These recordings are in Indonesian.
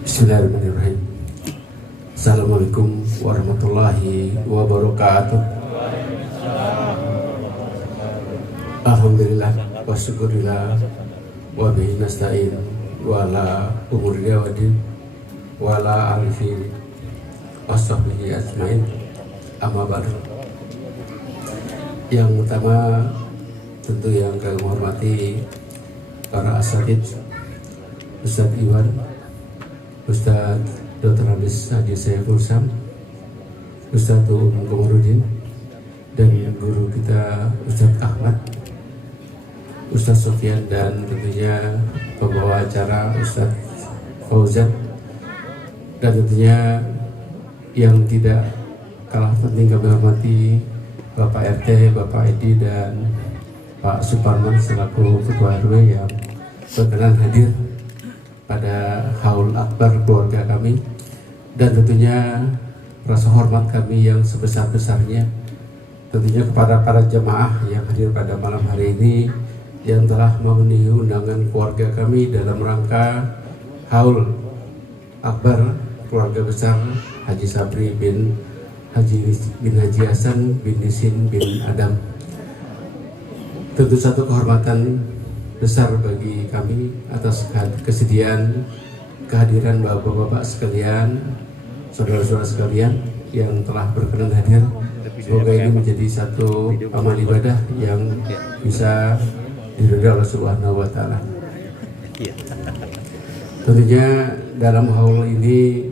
Bismillahirrahmanirrahim. Assalamualaikum warahmatullahi wabarakatuh. Alhamdulillah wa syukurillah wa bihi nasta'in wa ala umuri wadin wa ala alihi wa sahbihi ajmain. Amma ba'du. Yang pertama tentu yang kami hormati para asatid, Ustadz Iwan, Ustadz Dr. Andes Haji Saiful Sam, Ustadz Komarudin, dan guru kita Ustadz Ahmad, Ustadz Sofyan, dan tentunya pembawa acara Ustadz Fauzan, dan tentunya yang tidak kalah penting kami hormati Bapak RT, Bapak Edi, dan Pak Suparman selaku Ketua RW yang berkenan hadir pada haul akbar keluarga kami, dan tentunya rasa hormat kami yang sebesar-besarnya tentunya kepada para jemaah yang hadir pada malam hari ini yang telah memenuhi undangan keluarga kami dalam rangka haul akbar keluarga besar Haji Sabri bin Haji Hasan bin Nisin bin Adam. Tentu satu kehormatan besar bagi kami atas kesediaan kehadiran bapak-bapak sekalian, saudara-saudara sekalian yang telah berkenan hadir. Semoga ini menjadi satu amal ibadah yang bisa diridhoi Allah Subhanahu wa taala. Tentunya dalam haul ini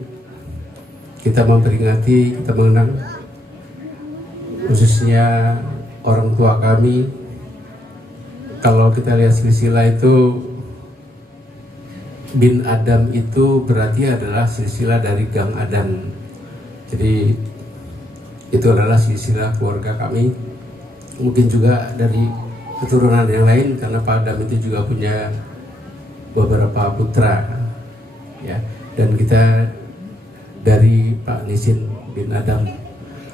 kita memperingati, kita mengenang khususnya orang tua kami. Kalau kita lihat silsilah itu, bin Adam itu berarti adalah silsilah dari Gang Adam. Jadi itu adalah silsilah keluarga kami. Mungkin juga dari keturunan yang lain karena Pak Adam itu juga punya beberapa putra, ya. Dan kita dari Pak Nisin bin Adam.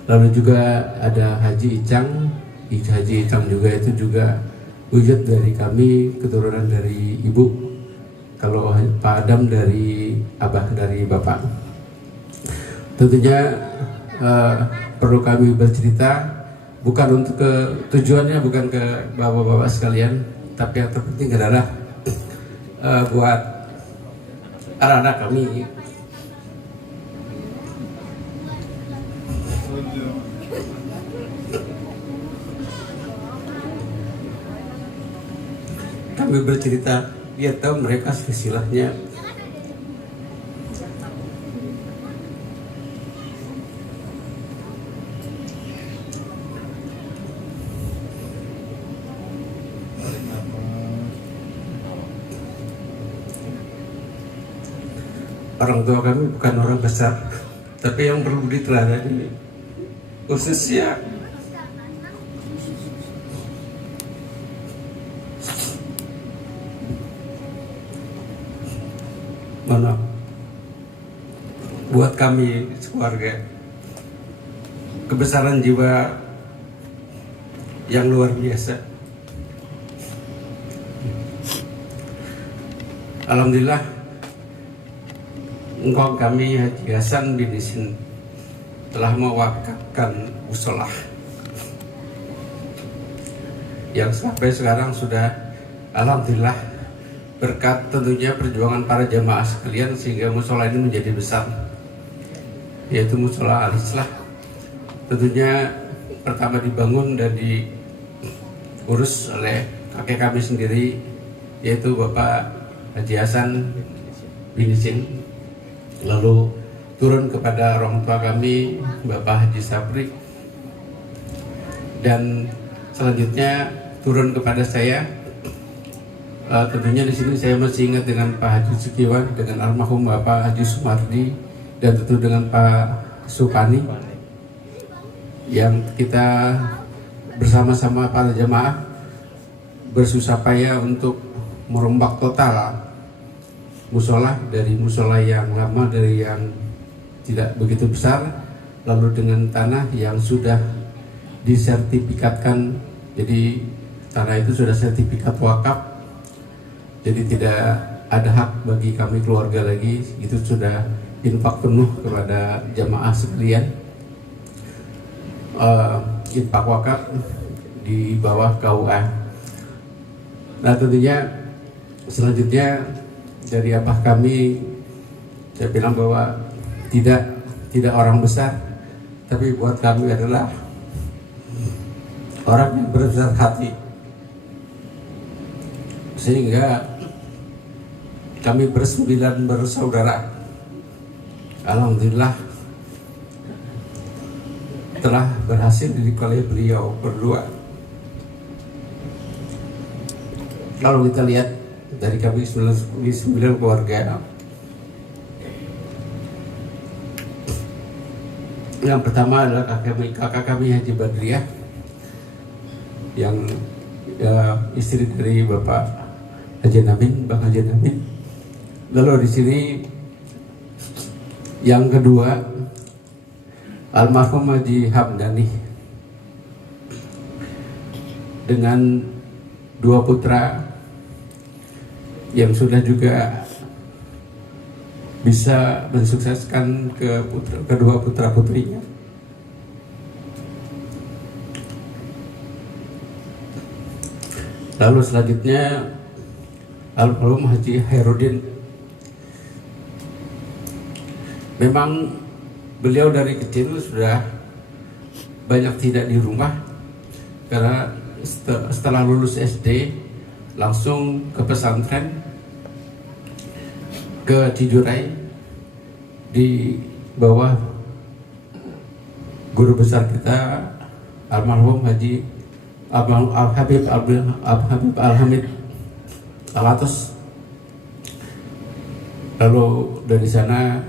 Lalu juga ada Haji Icang. Haji Icang juga itu juga wujud dari kami, keturunan dari ibu. Kalau Pak Adam dari abah, dari bapak. Tentunya perlu kami bercerita, bukan untuk tujuannya bukan ke bapak-bapak sekalian, tapi yang terpenting adalah buat anak-anak kami. Kami bercerita, dia tahu mereka silsilahnya. Orang tua kami bukan orang besar, tapi yang perlu diteladani khususnya buat kami keluarga, kebesaran jiwa yang luar biasa. Alhamdulillah, engkau kami Haji Hasan bin Nisin telah mewakafkan musola yang sampai sekarang sudah, alhamdulillah, berkat tentunya perjuangan para jamaah sekalian sehingga musola ini menjadi besar, yaitu musola Al-Islah. Tentunya pertama dibangun dan diurus oleh kakek kami sendiri, yaitu Bapak Haji Hasan bin Nisin. Lalu turun kepada orang tua kami, Bapak Haji Sabri, dan selanjutnya turun kepada saya. Tentunya di sini saya masih ingat dengan Pak Haji Sukiwan, dengan almarhum Bapak Haji Sumardi, dan tentu dengan Pak Supani, yang kita bersama-sama para jemaah bersusah payah untuk merombak total musola, dari musola yang lama, dari yang tidak begitu besar, lalu dengan tanah yang sudah disertifikatkan. Jadi tanah itu sudah sertifikat wakaf, jadi tidak ada hak bagi kami keluarga lagi, itu sudah infak penuh kepada jamaah sekalian, infak wakaf di bawah KUA. Nah tentunya selanjutnya dari abah kami, saya bilang bahwa tidak orang besar, tapi buat kami adalah orang yang berbesar hati, sehingga kami bersembilan bersaudara, alhamdulillah telah berhasil dididik oleh beliau berdua. Kalau kita lihat dari kami 9 keluarga, yang pertama adalah kakak kami Haji Badriah, yang istri dari Bapak Haji Namin, Bang Haji Namin. Lalu di sini yang kedua almarhum Haji Hamdani dengan 2 putra yang sudah juga bisa mensukseskan kedua putra putrinya. Lalu selanjutnya almarhum Haji Hairudin. Memang beliau dari kecil sudah banyak tidak di rumah, karena setelah lulus SD langsung ke pesantren ke Cijurai di bawah guru besar kita almarhum Haji Habib Al-Hamid Al-Atas. Lalu dari sana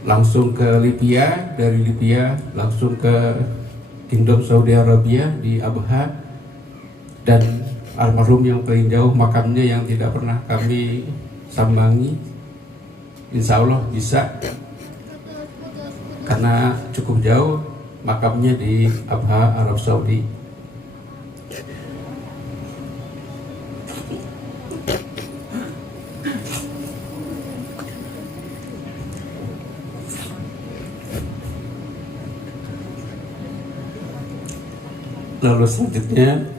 langsung ke Libya, dari Libya langsung ke Kingdom Saudi Arabia di Abha, dan almarhum yang paling jauh makamnya yang tidak pernah kami sambangi, insya Allah bisa, karena cukup jauh makamnya di Abha, Arab Saudi. Lalu selanjutnya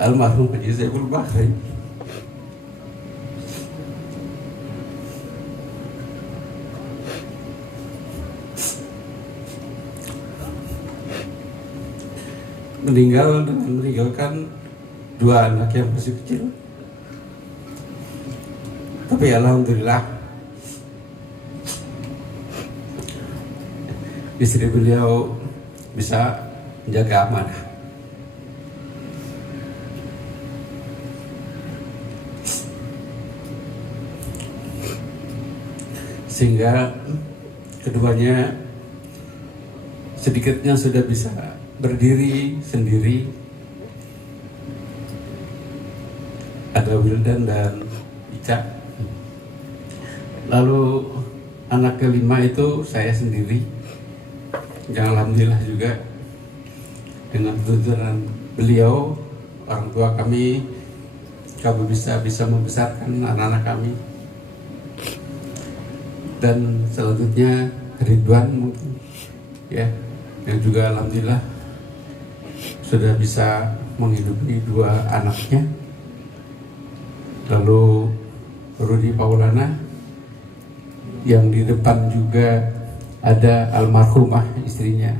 almarhum Haji Zaibul Bahri. Meninggal dengan meninggalkan 2 anak yang masih kecil. Tapi alhamdulillah istri beliau bisa menjaga amanah. Sehingga keduanya sedikitnya sudah bisa berdiri sendiri. Ada Wildan dan Ica. Lalu anak kelima itu saya sendiri, yang alhamdulillah juga dengan tuntunan beliau, orang tua kami bisa membesarkan anak-anak kami. Dan selanjutnya Ridwan mungkin, ya, yang juga alhamdulillah sudah bisa menghidupi 2 anaknya. Lalu Rudi Paulana, yang di depan juga ada almarhumah istrinya.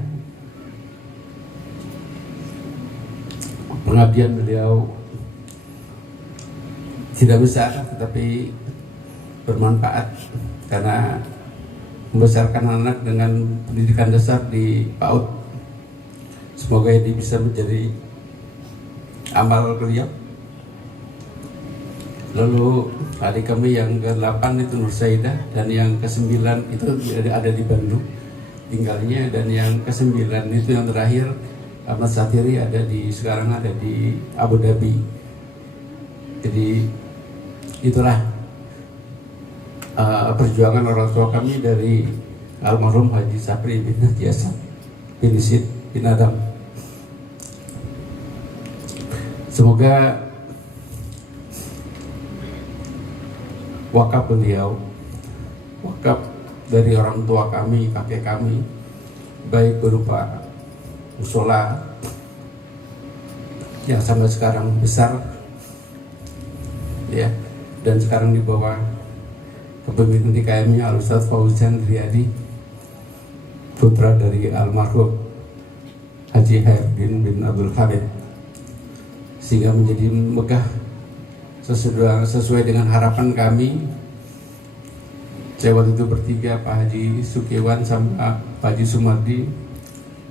Pengabdian beliau tidak besar tetapi bermanfaat, karena membesarkan anak dengan pendidikan dasar di PAUD. Semoga ini bisa menjadi amal beliau. Lalu adik kami yang ke-8 itu Nur Saidah, dan yang ke-9 itu ada di Bandung tinggalnya, dan yang ke-9 itu yang terakhir Ahmad Satiri sekarang ada di Abu Dhabi. Jadi itulah perjuangan orang tua kami dari almarhum Haji Sapri bin Haji Asad bin Isid bin Adam. Semoga wakaf beliau, wakaf dari orang tua kami, kakek kami, baik berupa musola yang sampai sekarang besar, ya, dan sekarang di bawah kepemimpinan DKM-nya Al-Ustadz Fauzan Riyadi, putra dari almarhum Haji Khairuddin bin Abdul Hamid, sehingga menjadi megah sesuai dengan harapan kami. Saya waktu itu bertiga, Pak Haji Sukiwan sama Pak Haji Sumardi,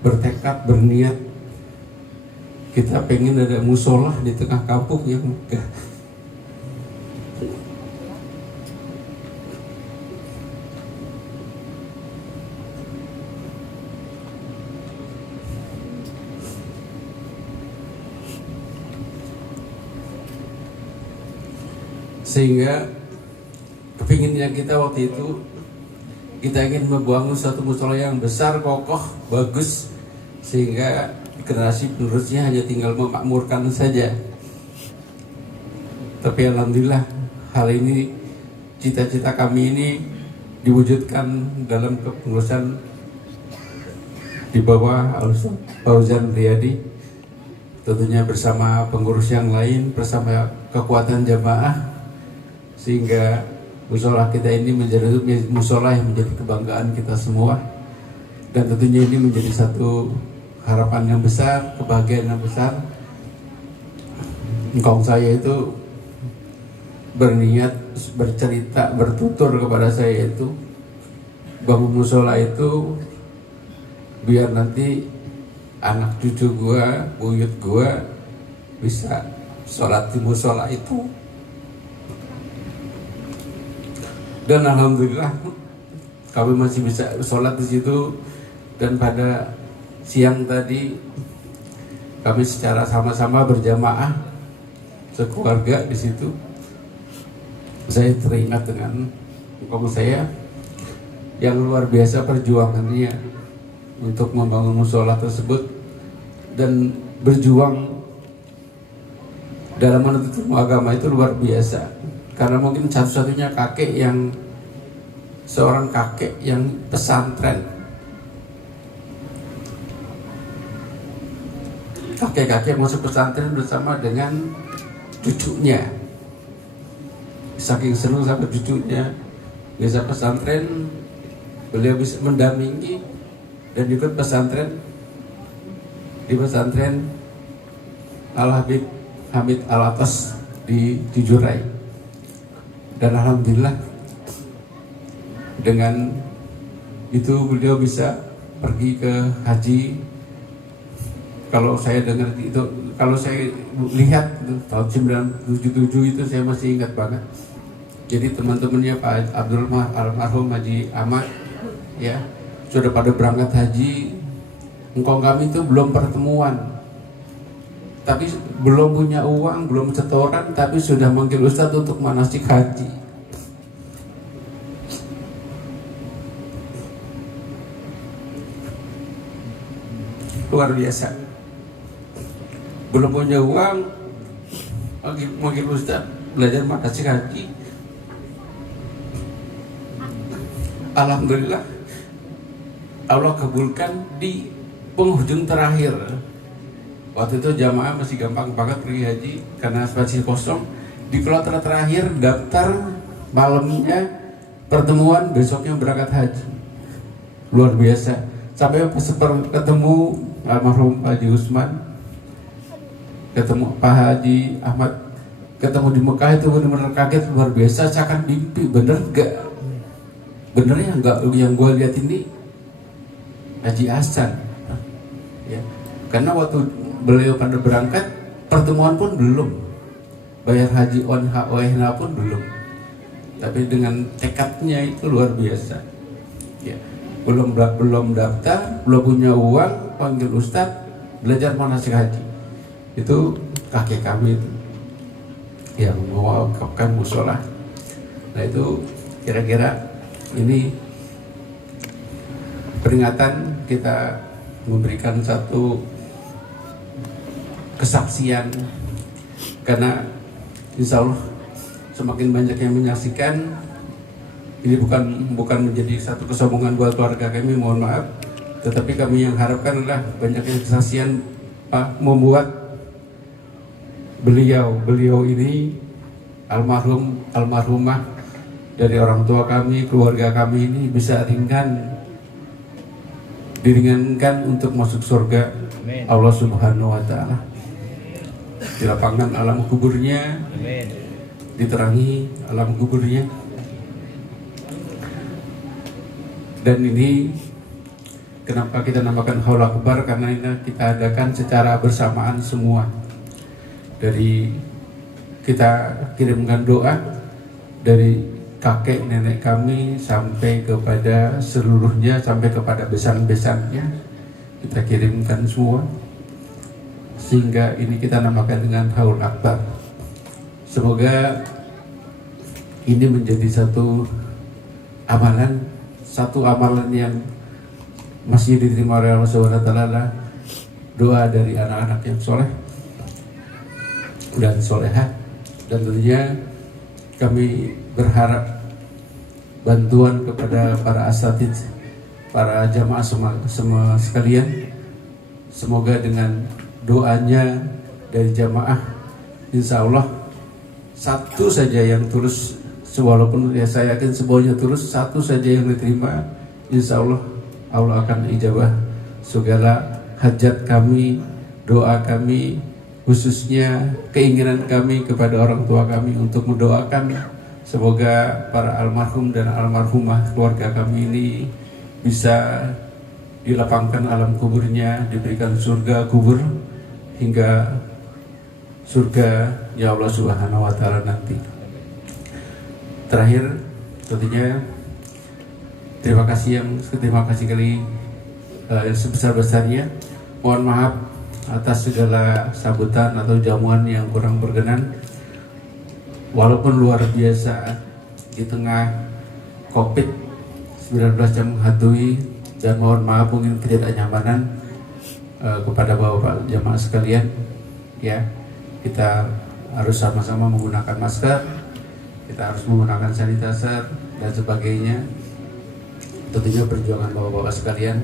bertekad, berniat, kita pengen ada musola di tengah kampung yang megah. Sehingga kepinginnya kita waktu itu, kita ingin membangun satu musola yang besar, kokoh, bagus, sehingga generasi penerusnya hanya tinggal memakmurkan saja. Tapi alhamdulillah hal ini, cita-cita kami ini diwujudkan dalam kepengurusan di bawah Al-Ustadz Fauzan Riyadi, tentunya bersama pengurus yang lain, bersama kekuatan jamaah, sehingga musola kita ini menjadi musola yang menjadi kebanggaan kita semua. Dan tentunya ini menjadi satu harapan yang besar, kebahagiaan yang besar. Engkau saya itu berniat, bercerita, bertutur kepada saya itu, bangun musola itu biar nanti anak cucu gua, buyut gua bisa sholat di musola itu. Dan alhamdulillah kami masih bisa sholat di situ. Dan pada siang tadi kami secara sama-sama berjamaah sekeluarga di situ. Saya teringat dengan kamu saya yang luar biasa perjuangannya untuk membangun musola tersebut dan berjuang dalam menuntut ilmu agama itu luar biasa. Karena mungkin satu-satunya seorang kakek yang pesantren. Kakek-kakek masuk pesantren bersama dengan cucunya. Saking senang sama cucunya bisa pesantren, beliau bisa mendampingi dan ikut pesantren di pesantren Al-Habib Hamid Al-Atas di Jurai. Dan alhamdulillah dengan itu beliau bisa pergi ke haji. Kalau saya dengar itu, kalau saya lihat tahun 1977 itu saya masih ingat banget. Jadi teman-temannya Pak Abdul almarhum Haji Ahmad, ya, sudah pada berangkat haji. Engkau kami itu belum pertemuan, tapi belum punya uang, belum setoran, tapi sudah manggil Ustadz untuk manasik haji. Luar biasa. Belum punya uang, manggil Ustadz belajar manasik haji. Alhamdulillah Allah kabulkan di penghujung terakhir. Waktu itu jamaah masih gampang banget pergi haji karena spasi kosong. Di kloter terakhir daftar, malamnya pertemuan, besoknya berangkat haji. Luar biasa. Sampai ketemu almarhum Pak Haji Usman, ketemu Pak Haji Ahmad, ketemu di Mekah itu benar-benar kaget, luar biasa. Seakan mimpi, bener gak? Benernya enggak yang gue lihat ini Haji Hasan, ya. Karena waktu beliau pada berangkat, pertemuan pun belum, bayar haji ONH pun belum, tapi dengan tekadnya itu luar biasa, ya. Belum daftar, belum punya uang, panggil Ustadz belajar manasik haji. Itu kakek kami itu yang mewakafkan musola. Nah itu kira-kira ini peringatan, kita memberikan satu kesaksian, karena insya Allah semakin banyak yang menyaksikan. Ini bukan menjadi satu kesombongan buat keluarga kami, mohon maaf. Tetapi kami yang harapkan adalah banyak yang kesaksian membuat beliau ini almarhumah dari orang tua kami, keluarga kami ini bisa diringankan untuk masuk surga Allah Subhanahu wa Ta'ala. Dilapangkan alam kuburnya, diterangi alam kuburnya. Dan ini kenapa kita namakan Haul Akbar, karena ini kita adakan secara bersamaan semua. Dari kita kirimkan doa dari kakek nenek kami sampai kepada seluruhnya, sampai kepada besan-besannya, kita kirimkan semua, sehingga ini kita namakan dengan Haul Akbar. Semoga ini menjadi satu amalan yang masih diterima oleh Allah Subhanahu wa Ta'ala, doa dari anak-anak yang soleh dan solehah. Dan tentunya kami berharap bantuan kepada para asatid, para jamaah semua sekalian. Semoga dengan doanya dari jamaah, insya Allah satu saja yang tulus, walaupun ya saya yakin semuanya tulus, satu saja yang diterima, insya Allah Allah akan ijabah segala hajat kami, doa kami, khususnya keinginan kami kepada orang tua kami untuk mendoakan semoga para almarhum dan almarhumah keluarga kami ini bisa dilapangkan alam kuburnya, diberikan surga kubur hingga surga ya Allah Subhanahu wa Ta'ala nanti. Terakhir tentunya terima kasih kali sebesar-besarnya. Mohon maaf atas segala sambutan atau jamuan yang kurang berkenan. Walaupun luar biasa di tengah COVID-19 yang menghantui, dan mohon maaf mungkin ketidaknyamanan kepada bapak jamaah sekalian, ya, kita harus sama-sama menggunakan masker, kita harus menggunakan sanitizer dan sebagainya. Tentunya perjuangan bapak-bapak sekalian,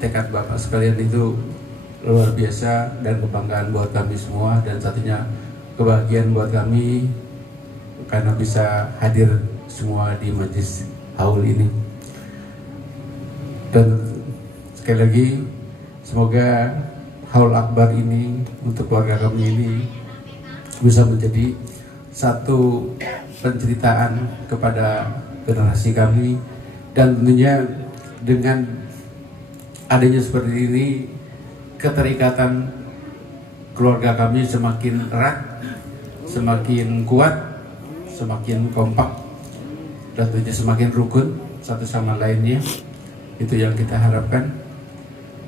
tekad bapak sekalian itu luar biasa dan kebanggaan buat kami semua, dan satunya kebahagiaan buat kami karena bisa hadir semua di majlis haul ini. Dan sekali lagi semoga Haul Akbar ini untuk keluarga kami ini bisa menjadi satu penceritaan kepada generasi kami, dan tentunya dengan adanya seperti ini keterikatan keluarga kami semakin erat, semakin kuat, semakin kompak, dan tentunya semakin rukun satu sama lainnya. Itu yang kita harapkan.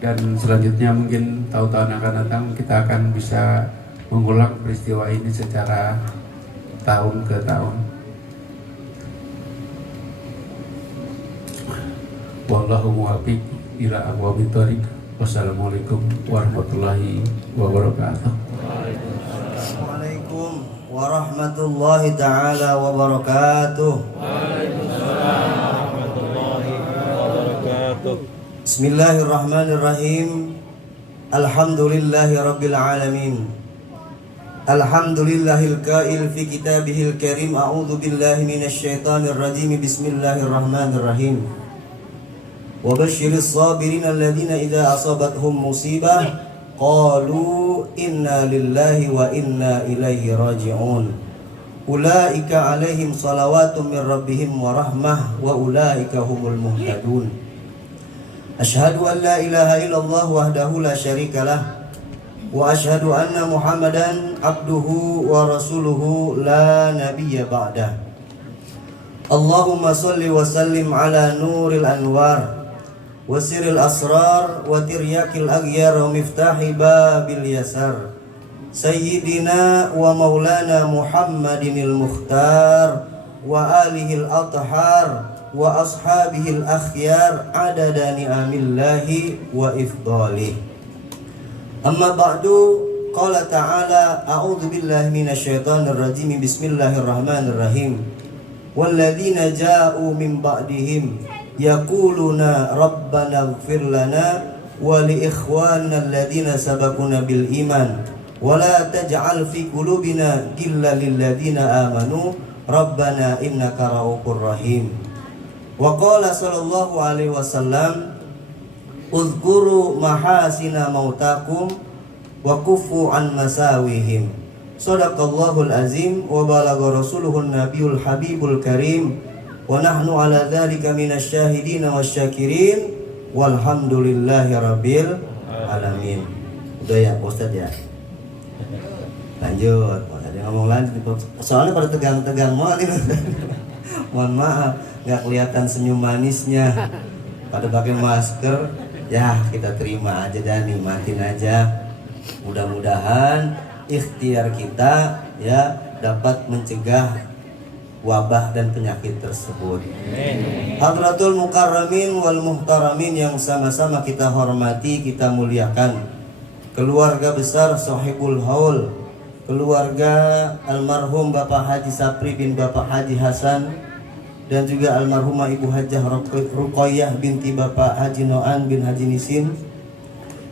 Dan selanjutnya mungkin tahun-tahun yang akan datang kita akan bisa mengulang peristiwa ini secara tahun ke tahun. Wallahu muwaffiq ila aqwamit thoriq. Wassalamualaikum warahmatullahi wabarakatuh. Waalaikumsalam warahmatullahi taala wabarakatuh. Bismillahirrahmanirrahim. Alhamdulillahi rabbil alamin. Alhamdulillahil qail fi kitabihil karim. A'udzu billahi minasy syaithanir rajim. Bismillahirrahmanirrahim. Wa basyiris sabirin alladziina idza asabathum musibah qalu inna lillahi wa inna ilaihi raji'un. Ulaika 'alaihim shalawatun mir rabbihim wa rahmah wa ulaika humul muhtadun. Asyhadu an la ilaha illallah wahdahu la syarikalah wa asyhadu anna Muhammadan abduhu wa rasuluhu la nabiyya ba'dah. Allahumma salli wa sallim ala nuril anwar wa sirril asrar wa tiryakil aghyar wa miftahi babil yasar sayyidina wa maulana Muhammadinil mukhtar wa alihil athhar wa ashabihil akhyar adada ni'amillahi wa ifdalih. Amma ba'du, qala ta'ala a'udzu billahi minasyaitonir rajim bismillahirrahmanirrahim walladzina ja'u min ba'dihim yaquluna rabbana ighfir lana wa li ikhwanina alladzina sabaquna bil iman wa la taj'al fi qulubina ghillan lil ladzina amanu rabbana innaka ra'ufur rahim. Wa qala sallallahu alaihi wasallam uzkuru mahasina mautakum wa kufu an masawihim. Sadaqallahul azim wa balagha rasuluhun nabiyul habibul karim wa nahnu ala dzalika minasyahidin wasyakirin walhamdulillahi rabbil alamin. Udah ya Ustaz ya. Lanjut, ada ngomong lanjut. Soalnya pada tegang-tegang banget ini. Mohon maaf, nggak kelihatan senyum manisnya. Pada pakai masker, ya kita terima aja dan nikmatin aja. Mudah-mudahan ikhtiar kita ya dapat mencegah wabah dan penyakit tersebut. Hadratul mukarramin wal muhtaramin yang sama-sama kita hormati, kita muliakan. Keluarga besar Sohibul Haul, keluarga almarhum Bapak Haji Sapri bin Bapak Haji Hasan, dan juga almarhumah Ibu Hajah Ruqayyah binti Bapak Haji Noan bin Haji Nisin,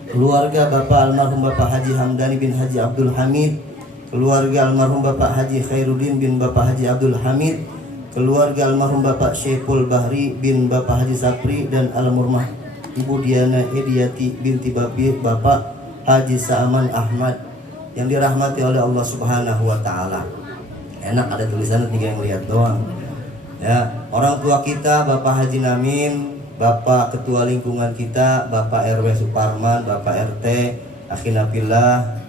keluarga Bapak almarhum Bapak Haji Hamdani bin Haji Abdul Hamid, keluarga almarhum Bapak Haji Khairuddin bin Bapak Haji Abdul Hamid, keluarga almarhum Bapak Syekhul Bahri bin Bapak Haji Sapri, dan almarhumah Ibu Diana Ediati binti Bapak Haji Sa'aman Ahmad yang dirahmati oleh Allah Subhanahu wa taala. Enak ada tulisannya, tinggal yang lihat doang. Ya, orang tua kita Bapak Haji Namin, Bapak Ketua Lingkungan kita Bapak RW Suparman, Bapak RT Akhinapillah,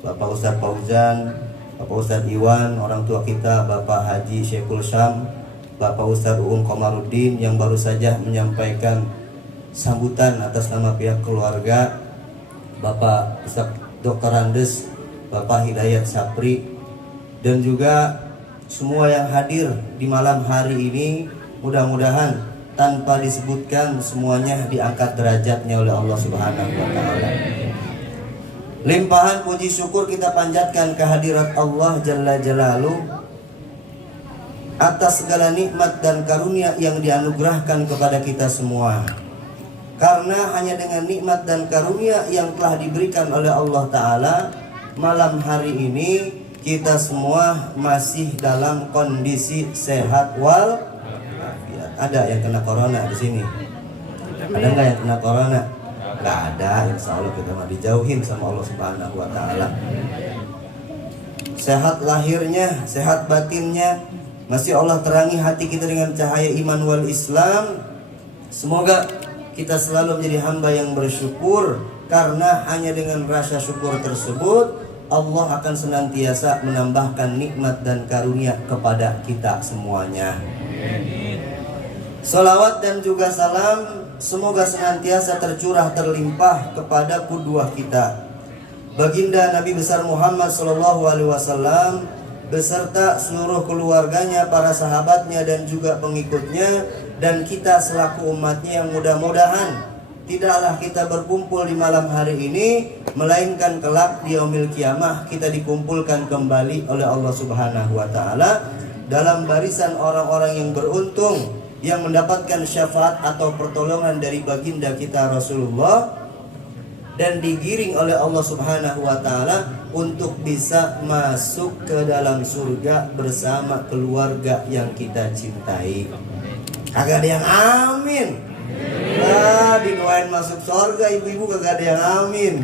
Bapak Ustadz Fauzan, Bapak Ustadz Iwan, orang tua kita Bapak Haji Syekhul Syam, Bapak Ustadz Uum Komaruddin yang baru saja menyampaikan sambutan atas nama pihak keluarga, Bapak Ustadz Dr. Andes, Bapak Hidayat Sapri, dan juga semua yang hadir di malam hari ini. Mudah-mudahan tanpa disebutkan semuanya diangkat derajatnya oleh Allah Subhanahu wa taala. Limpahan puji syukur kita panjatkan kehadirat Allah Jalla Jalaluh atas segala nikmat dan karunia yang dianugerahkan kepada kita semua. Karena hanya dengan nikmat dan karunia yang telah diberikan oleh Allah Ta'ala, malam hari ini kita semua masih dalam kondisi sehat walafiat. Ada yang kena corona di sini? Ada nggak yang kena corona? Nggak ada, insya Allah kita mah dijauhin sama Allah Subhanahu wa taala. Sehat lahirnya, sehat batinnya, masih Allah terangi hati kita dengan cahaya iman wal Islam. Semoga kita selalu menjadi hamba yang bersyukur, karena hanya dengan rasa syukur tersebut Allah akan senantiasa menambahkan nikmat dan karunia kepada kita semuanya. Salawat dan juga salam semoga senantiasa tercurah terlimpah kepada qudwah kita, Baginda Nabi besar Muhammad SAW beserta seluruh keluarganya, para sahabatnya dan juga pengikutnya, dan kita selaku umatnya, yang mudah-mudahan tidaklah kita berkumpul di malam hari ini, melainkan kelak di yaumil kiamah kita dikumpulkan kembali oleh Allah Subhanahu wa taala dalam barisan orang-orang yang beruntung, yang mendapatkan syafaat atau pertolongan dari baginda kita Rasulullah, dan digiring oleh Allah Subhanahu wa taala untuk bisa masuk ke dalam surga bersama keluarga yang kita cintai. Kagak ada yang amin. Nah, didoain masuk surga ibu-ibu kagak ada yang amin.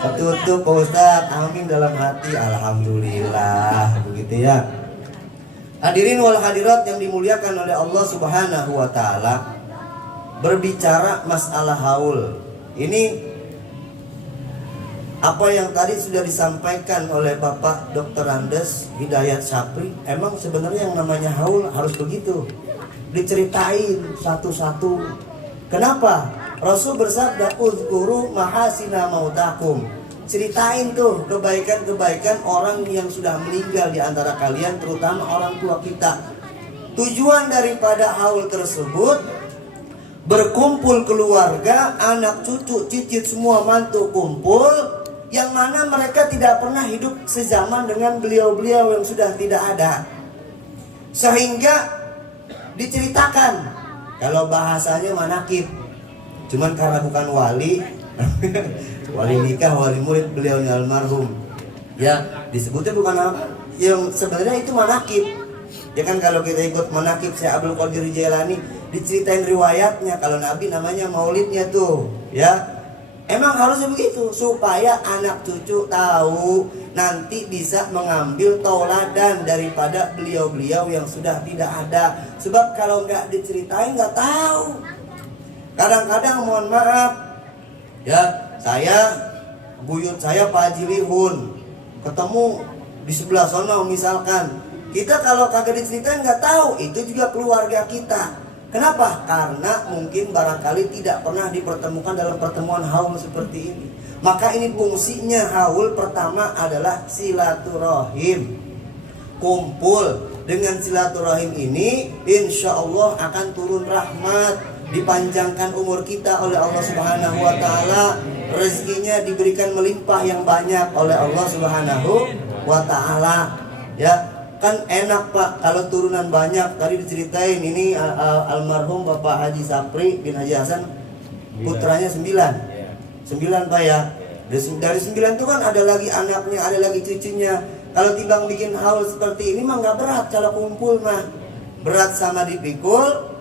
Ketutup Pak Ustadz, amin dalam hati, alhamdulillah, begitu ya. Hadirin wal hadirat yang dimuliakan oleh Allah Subhanahu wa taala, berbicara masalah haul. Ini apa yang tadi sudah disampaikan oleh Bapak Dr. Andes Hidayat Sapri, emang sebenarnya yang namanya haul harus begitu, diceritain satu-satu. Kenapa? Rasul bersabda, uzkuru mahasina mautakum. Ceritain tuh kebaikan-kebaikan orang yang sudah meninggal di antara kalian, terutama orang tua kita. Tujuan daripada haul tersebut, berkumpul keluarga, anak cucu, cicit semua mantu kumpul, yang mana mereka tidak pernah hidup sezaman dengan beliau-beliau yang sudah tidak ada. Sehingga diceritakan, kalau bahasanya manakib, cuman karena bukan wali wali nikah, wali murid beliaunya almarhum, ya disebutnya bukan yang sebenarnya itu manakib. Ya kan kalau kita ikut manakib Syekh Abdul Qadir Jailani, diceritain riwayatnya kalau Nabi namanya maulidnya tuh, ya. Emang harusnya begitu supaya anak cucu tahu, nanti bisa mengambil tauladan daripada beliau-beliau yang sudah tidak ada. Sebab kalau nggak diceritain nggak tahu. Kadang-kadang mohon maaf, ya saya, buyut saya Pak Haji Lihun, ketemu di sebelah sana misalkan, kita kalau kagak diceritain nggak tahu itu juga keluarga kita. Kenapa? Karena mungkin barangkali tidak pernah dipertemukan dalam pertemuan haul seperti ini. Maka ini fungsinya haul pertama adalah silaturahim. Kumpul dengan silaturahim ini, insya Allah akan turun rahmat, dipanjangkan umur kita oleh Allah Subhanahu wa Ta'ala, rezekinya diberikan melimpah yang banyak oleh Allah Subhanahu wa Ta'ala. Ya. Kan enak Pak kalau turunan banyak. Tadi diceritain ini almarhum Bapak Haji Sapri bin Haji Hasan, putranya 9 Pak ya. Dari 9 itu kan ada lagi anaknya, ada lagi cucunya. Kalau timbang bikin haul seperti ini mah gak berat. Kalau kumpul mah berat sama dipikul,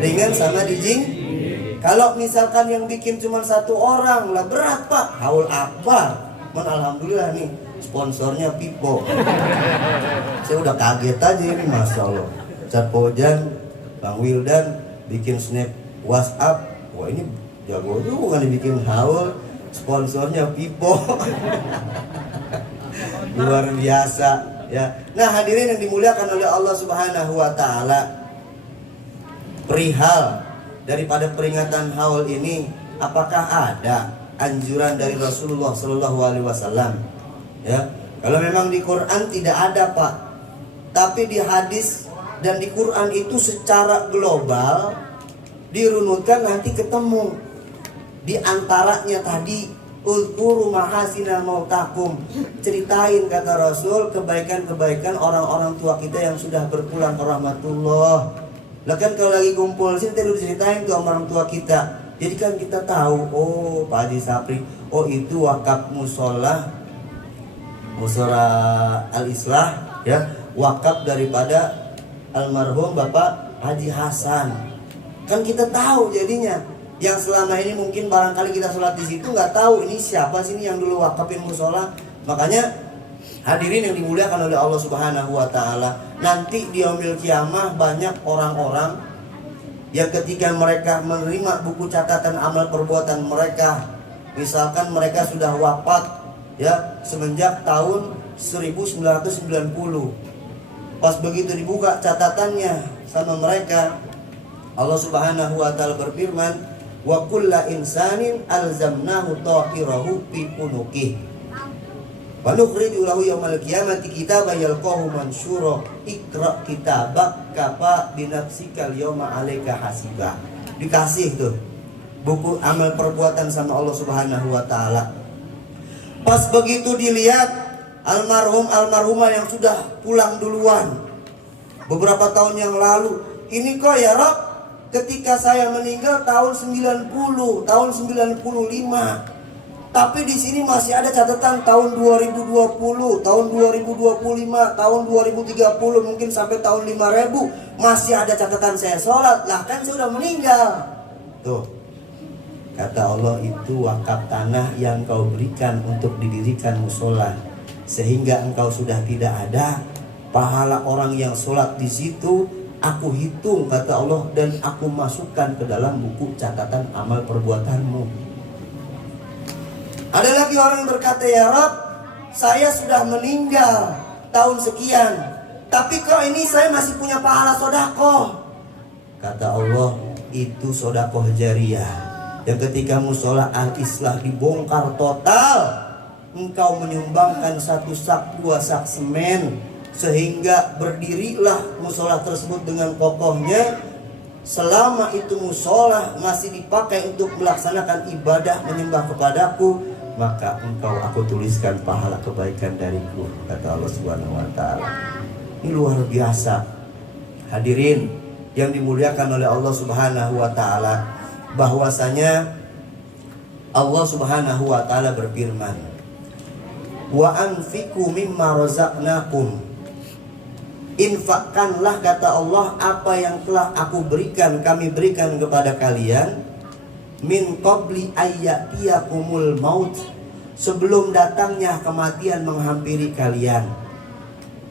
ringan sama dijing. Kalau misalkan yang bikin cuma 1 orang lah berat Pak. Haul apa? Alhamdulillah nih sponsornya Pipo. Saya udah kaget aja ini, Masya Allah. Ustaz Pojan, Bang Wildan bikin snap WhatsApp. Wah ini jago juga bukan dibikin haul, sponsornya Pipo. Luar biasa ya. Nah hadirin yang dimuliakan oleh Allah Subhanahu wa Ta'ala, perihal daripada peringatan haul ini, apakah ada anjuran dari Rasulullah Sallallahu Alaihi Wasallam? Ya, kalau memang di Quran tidak ada Pak, tapi di hadis dan di Quran itu secara global dirunutkan nanti ketemu. Di antaranya tadi uzkuru mahasina mautakum, ceritain kata Rasul kebaikan-kebaikan orang-orang tua kita yang sudah berpulang ke rahmatullah. Lah kan kalau lagi kumpul sini tadi diceritain ke orang tua kita. Jadi kan kita tahu, oh Pak Haji Sapri, oh itu wakaf musola Al-Islah, ya, wakaf daripada almarhum Bapak Haji Hasan. Kan kita tahu jadinya. Yang selama ini mungkin barangkali kita sholat di situ nggak tahu ini siapa sih ini yang dulu wakafin musola. Makanya hadirin yang dimuliakan oleh Allah Subhanahu wa Ta'ala, nanti di yaumil kiamah banyak orang-orang yang ketika mereka menerima buku catatan amal perbuatan mereka, misalkan mereka sudah wafat ya semenjak tahun 1990, pas begitu dibuka catatannya sama mereka, Allah Subhanahu wa Ta'ala berfirman, wa kulla insanin alzamnahu ta'irahu fi unuqih wa nukhriju lahu yaumal qiyamati kitaban yalqahu mansyura iqra kitabak kafa binafsika al-yawma 'alaika hasiba. Dikasih tuh buku amal perbuatan sama Allah Subhanahu wa Ta'ala. Pas begitu dilihat almarhumah yang sudah pulang duluan beberapa tahun yang lalu, ini kok ya Rob, ketika saya meninggal tahun 90, tahun 95. Tapi di sini masih ada catatan tahun 2020, tahun 2025, tahun 2030, mungkin sampai tahun 5000 masih ada catatan saya sholat. Lah kan saya sudah meninggal. Tuh, kata Allah, itu wakaf tanah yang kau berikan untuk didirikan musola, sehingga engkau sudah tidak ada. Pahala orang yang sholat di situ aku hitung, kata Allah, dan aku masukkan ke dalam buku catatan amal perbuatanmu. Ada lagi orang yang berkata, ya Rob, saya sudah meninggal tahun sekian, tapi kok ini saya masih punya pahala sodakoh. Kata Allah, itu sodakoh jariyah. Dan ketika musola Al-Islah dibongkar total, engkau menyumbangkan 1 sak 2 sak semen, sehingga berdirilah musola tersebut dengan kokohnya. Selama itu musola masih dipakai untuk melaksanakan ibadah menyembah kepadaku, maka engkau aku tuliskan pahala kebaikan dariku, kata Allah Subhanahu wa taala. Ini luar biasa. Hadirin yang dimuliakan oleh Allah Subhanahu wa taala, bahwasanya Allah Subhanahu wa taala berfirman, "Wa anfiqu mimma razaqnakum." Infakkanlah, kata Allah, apa yang telah aku berikan, kami berikan kepada kalian, min qabli ayyatiyakumul maut, sebelum datangnya kematian menghampiri kalian.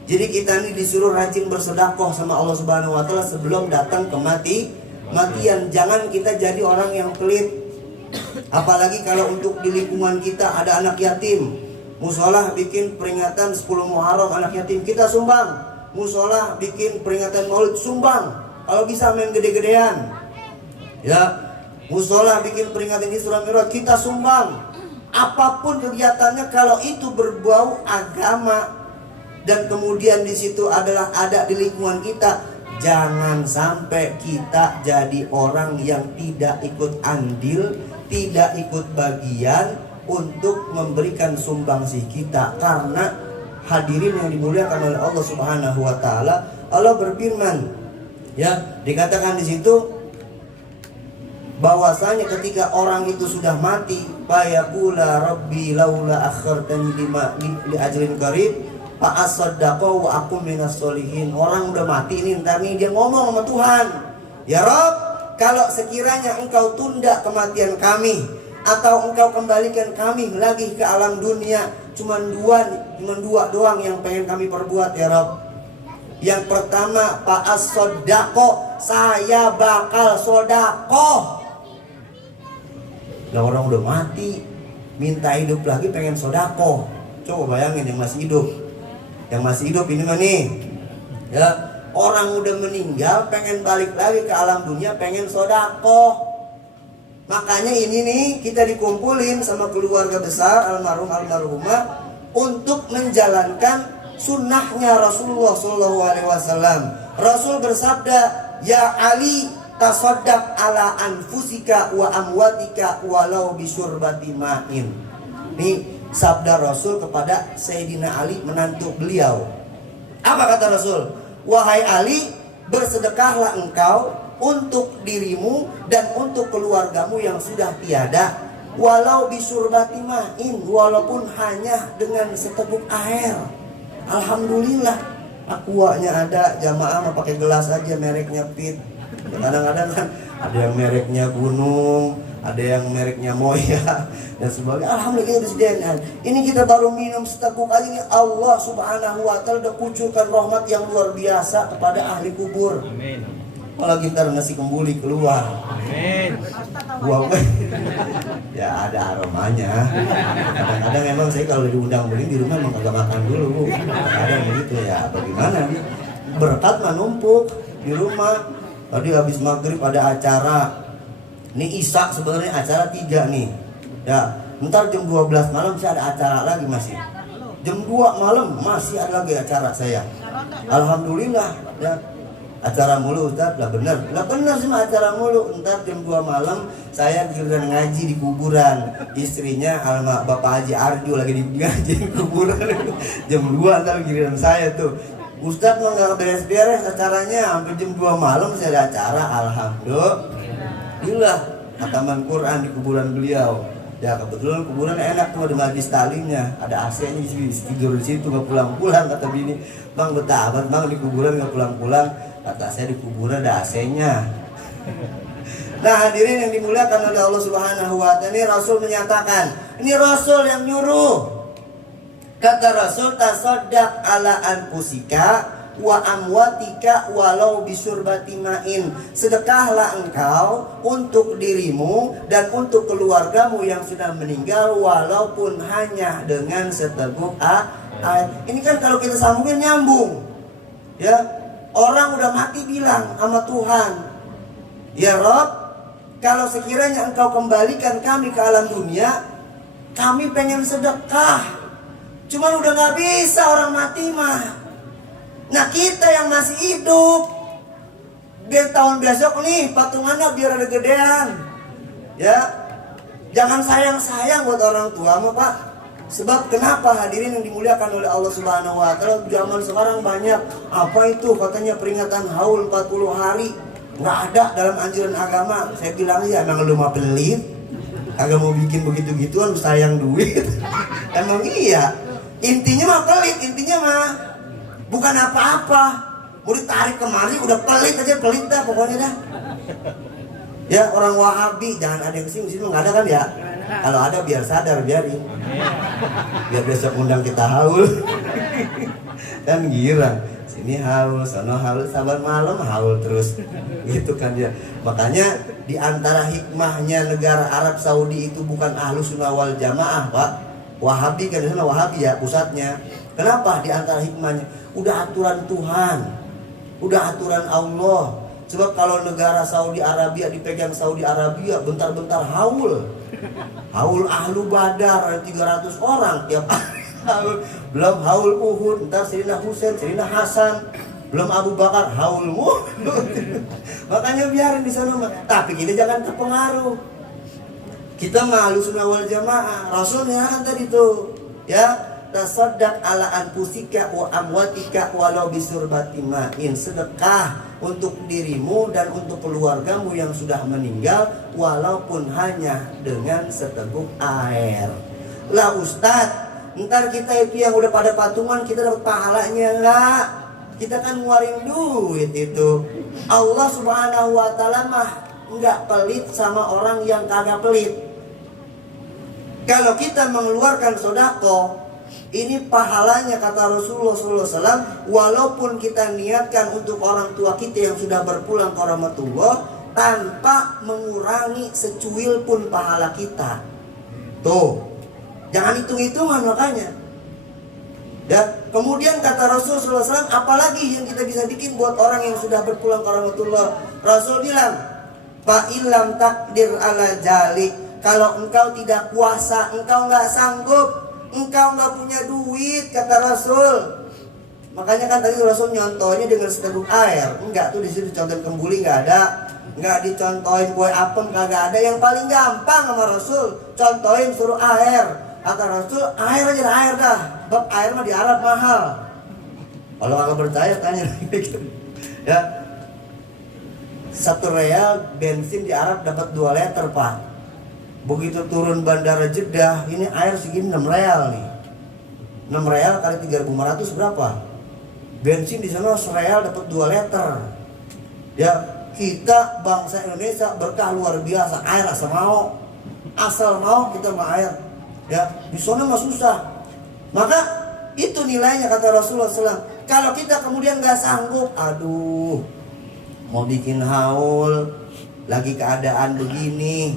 Jadi kita ini disuruh rajin bersedekah sama Allah Subhanahu wa taala sebelum datang kematian. Jangan kita jadi orang yang pelit. Apalagi kalau untuk di lingkungan kita ada anak yatim. Musola bikin peringatan 10 Muharram anak yatim, kita sumbang. Musola bikin peringatan Maulid, sumbang. Kalau bisa main gede-gedean. Ya, musola bikin peringatan Isra Mi'raj, kita sumbang. Apapun kegiatannya, kalau itu berbau agama dan kemudian di situ adalah ada di lingkungan kita, jangan sampai kita jadi orang yang tidak ikut andil, tidak ikut bagian untuk memberikan sumbangsih kita. Karena hadirin yang dimuliakan oleh Allah Subhanahu wa taala, Allah berfirman, ya, dikatakan di situ bahwasanya ketika orang itu sudah mati, fayaqula rabbi laula akhartani li ajrin qarib fa asaddaqa wa akum minas solihin. Orang udah mati ini, ntar nih dia ngomong sama Tuhan, ya Rabb, kalau sekiranya engkau tunda kematian kami, atau engkau kembalikan kami lagi ke alam dunia, cuman dua doang yang pengen kami perbuat, ya Rabb. Yang pertama, fa'as sodako, saya bakal sodakoh. Nah, orang udah mati, minta hidup lagi pengen sodakoh. Coba bayangin yang masih hidup. Yang masih hidup ini mah nih, ya, orang udah meninggal pengen balik lagi ke alam dunia, pengen sodakoh. Makanya ini nih kita dikumpulin sama keluarga besar almarhum almarhumah untuk menjalankan sunnahnya Rasulullah SAW. Rasul bersabda, ya Ali, tasaddaq ala anfusika wa amwatika walau bisyurbati ma'in. Ini sabda Rasul kepada Sayyidina Ali, menantu beliau. Apa kata Rasul? Wahai Ali, bersedekahlah engkau untuk dirimu dan untuk keluargamu yang sudah tiada, walau bisurbati ma'in, walaupun hanya dengan seteguk air. Alhamdulillah, aquanya ada, jamaah mah pakai gelas aja mereknya Pit. Kadang-kadang kan ada yang mereknya Gunung, ada yang mereknya Moya dan sebagainya. Alhamdulillah disediakan. Ini kita baru minum seteguk aja, ini Allah Subhanahu wa taala udah kucurkan rahmat yang luar biasa kepada ahli kubur. Amin. Apalagi ntar nasi kembuli keluar. Amin. Buah ya ada aromanya. Kadang-kadang emang saya kalau diundang beli di rumah emang kagak makan dulu. Kadang begitu ya. Bagaimana? Berkat menumpuk di rumah. Tadi habis maghrib ada acara. Ini Isya sebenarnya acara 3 nih. Ya, ntar jam 12 malam saya ada acara lagi masih. Jam 2 malam masih ada lagi acara saya. Alhamdulillah ya. Acara mulu Ustaz, lah bener sih acara mulu. Ntar jam 2 malam saya giliran ngaji di kuburan. Istrinya alma Bapak Haji Arjo lagi di ngaji di kuburan. Jam 2 ntar giliran saya tuh. Ustaz mau nggak beres-beres acaranya, sampai jam 2 malam saya ada acara. Alhamdulillah, khataman Quran di kuburan beliau. Ya kebetulan kuburan enak tuh, ada majlis talimnya, ada AC-nya, tidur di situ nggak pulang-pulang. Kata bini, bang betah banget bang di kuburan nggak pulang-pulang. Kata saya di kuburan ada AC-nya. Nah hadirin yang dimuliakan oleh Allah Subhanahu wa taala, ini Rasul menyatakan, ini Rasul yang nyuruh. Kata Rasul, tasaddaq ala anfusika wa amwatika walau bisurbati ma'in. Sedekahlah engkau untuk dirimu dan untuk keluargamu yang sudah meninggal, walaupun hanya dengan seteguk air. Ini kan kalau kita sambungin nyambung. Ya, orang udah mati bilang sama Tuhan, ya Rob, kalau sekiranya engkau kembalikan kami ke alam dunia, kami pengen sedekah. Cuman udah gak bisa orang mati mah. Nah kita yang masih hidup, biar tahun besok nih patungannya biar ada gedean. Ya, Jangan sayang-sayang buat orang tua mah Pak. Sebab kenapa hadirin yang dimuliakan oleh Allah Subhanahu wa taala, zaman sekarang banyak apa itu katanya peringatan haul 40 hari. Nggak ada dalam anjuran agama. Saya bilang ya emang lu mah pelit. Agak mau bikin begitu-gituan sayang duit. Emang iya. Intinya mah pelit, intinya mah bukan apa-apa. Mau ditarik kemari udah pelit aja, pelit dah pokoknya dah. Ya orang Wahabi jangan ada yang kesini nggak ada kan ya? Kalau ada biar sadar, biarin. Biar besok undang kita haul. Kan girang. Sini haul, sana haul, sabar malam haul terus. Gitu kan ya. Makanya di antara hikmahnya negara Arab Saudi itu bukan Ahlus Sunnah wal Jamaah, Pak. Wahabi kan di sana Wahabi ya pusatnya. Kenapa? Di antara hikmahnya udah aturan Tuhan. Udah aturan Allah. Sebab kalau negara Saudi Arabia dipegang Saudi Arabia bentar-bentar haul. Haul ahlu badar ada 300 orang tiap haul. Belum haul Uhud, ntar Sayyidina Husain, Sayyidina Hasan, belum Abu Bakar, haulmu. Makanya biarin di sana. Tapi kita jangan terpengaruh. Kita malu sunnah wal jamaah. Rasulnya kan tadi tuh, ya, tasaddaq ala anfusika wa amwatika walau bisurbati ma'in. Sedekah untuk dirimu dan untuk keluargamu yang sudah meninggal walaupun hanya dengan seteguk air. Lah Ustadz, ntar kita itu yang udah pada patungan kita dapat pahalanya enggak? Kita kan ngeluarin duit itu. Allah Subhanahu wa taala mah enggak pelit sama orang yang kagak pelit. Kalau kita mengeluarkan sedekah, ini pahalanya kata Rasulullah SAW, walaupun kita niatkan untuk orang tua kita yang sudah berpulang ke rahmatullah, tanpa mengurangi secuil pun pahala kita. Tuh, jangan hitung-hitungan makanya. Dan kemudian kata Rasulullah SAW, apalagi yang kita bisa bikin buat orang yang sudah berpulang ke rahmatullah. Rasul bilang, fa illam takdir ala jalik. Kalau engkau tidak kuasa, engkau nggak sanggup, engkau nggak punya duit, kata Rasul. Makanya kan tadi Rasul nyontohnya dengan seteguk air. Enggak tuh di situ contohin kembuli nggak ada, nggak dicontohin kue apem kagak ada. Yang paling gampang sama Rasul contohin suruh air. Kata Rasul air aja dah, air dah. Sebab air mah di Arab mahal. Kalau nggak percaya tanya gitu. Ya, 1 real bensin di Arab dapat 2 liter Pak. Begitu turun bandara Jeddah, ini air segini 6 real nih. 6 real kali 3.500 berapa? Bensin di sana 1 real dapat 2 liter. Ya, kita bangsa Indonesia berkah luar biasa, air asal mau. Asal mau kita mah air. Ya, di sana mah susah. Maka itu nilainya kata Rasulullah SAW. Kalau kita kemudian gak sanggup, aduh, mau bikin haul, lagi keadaan begini,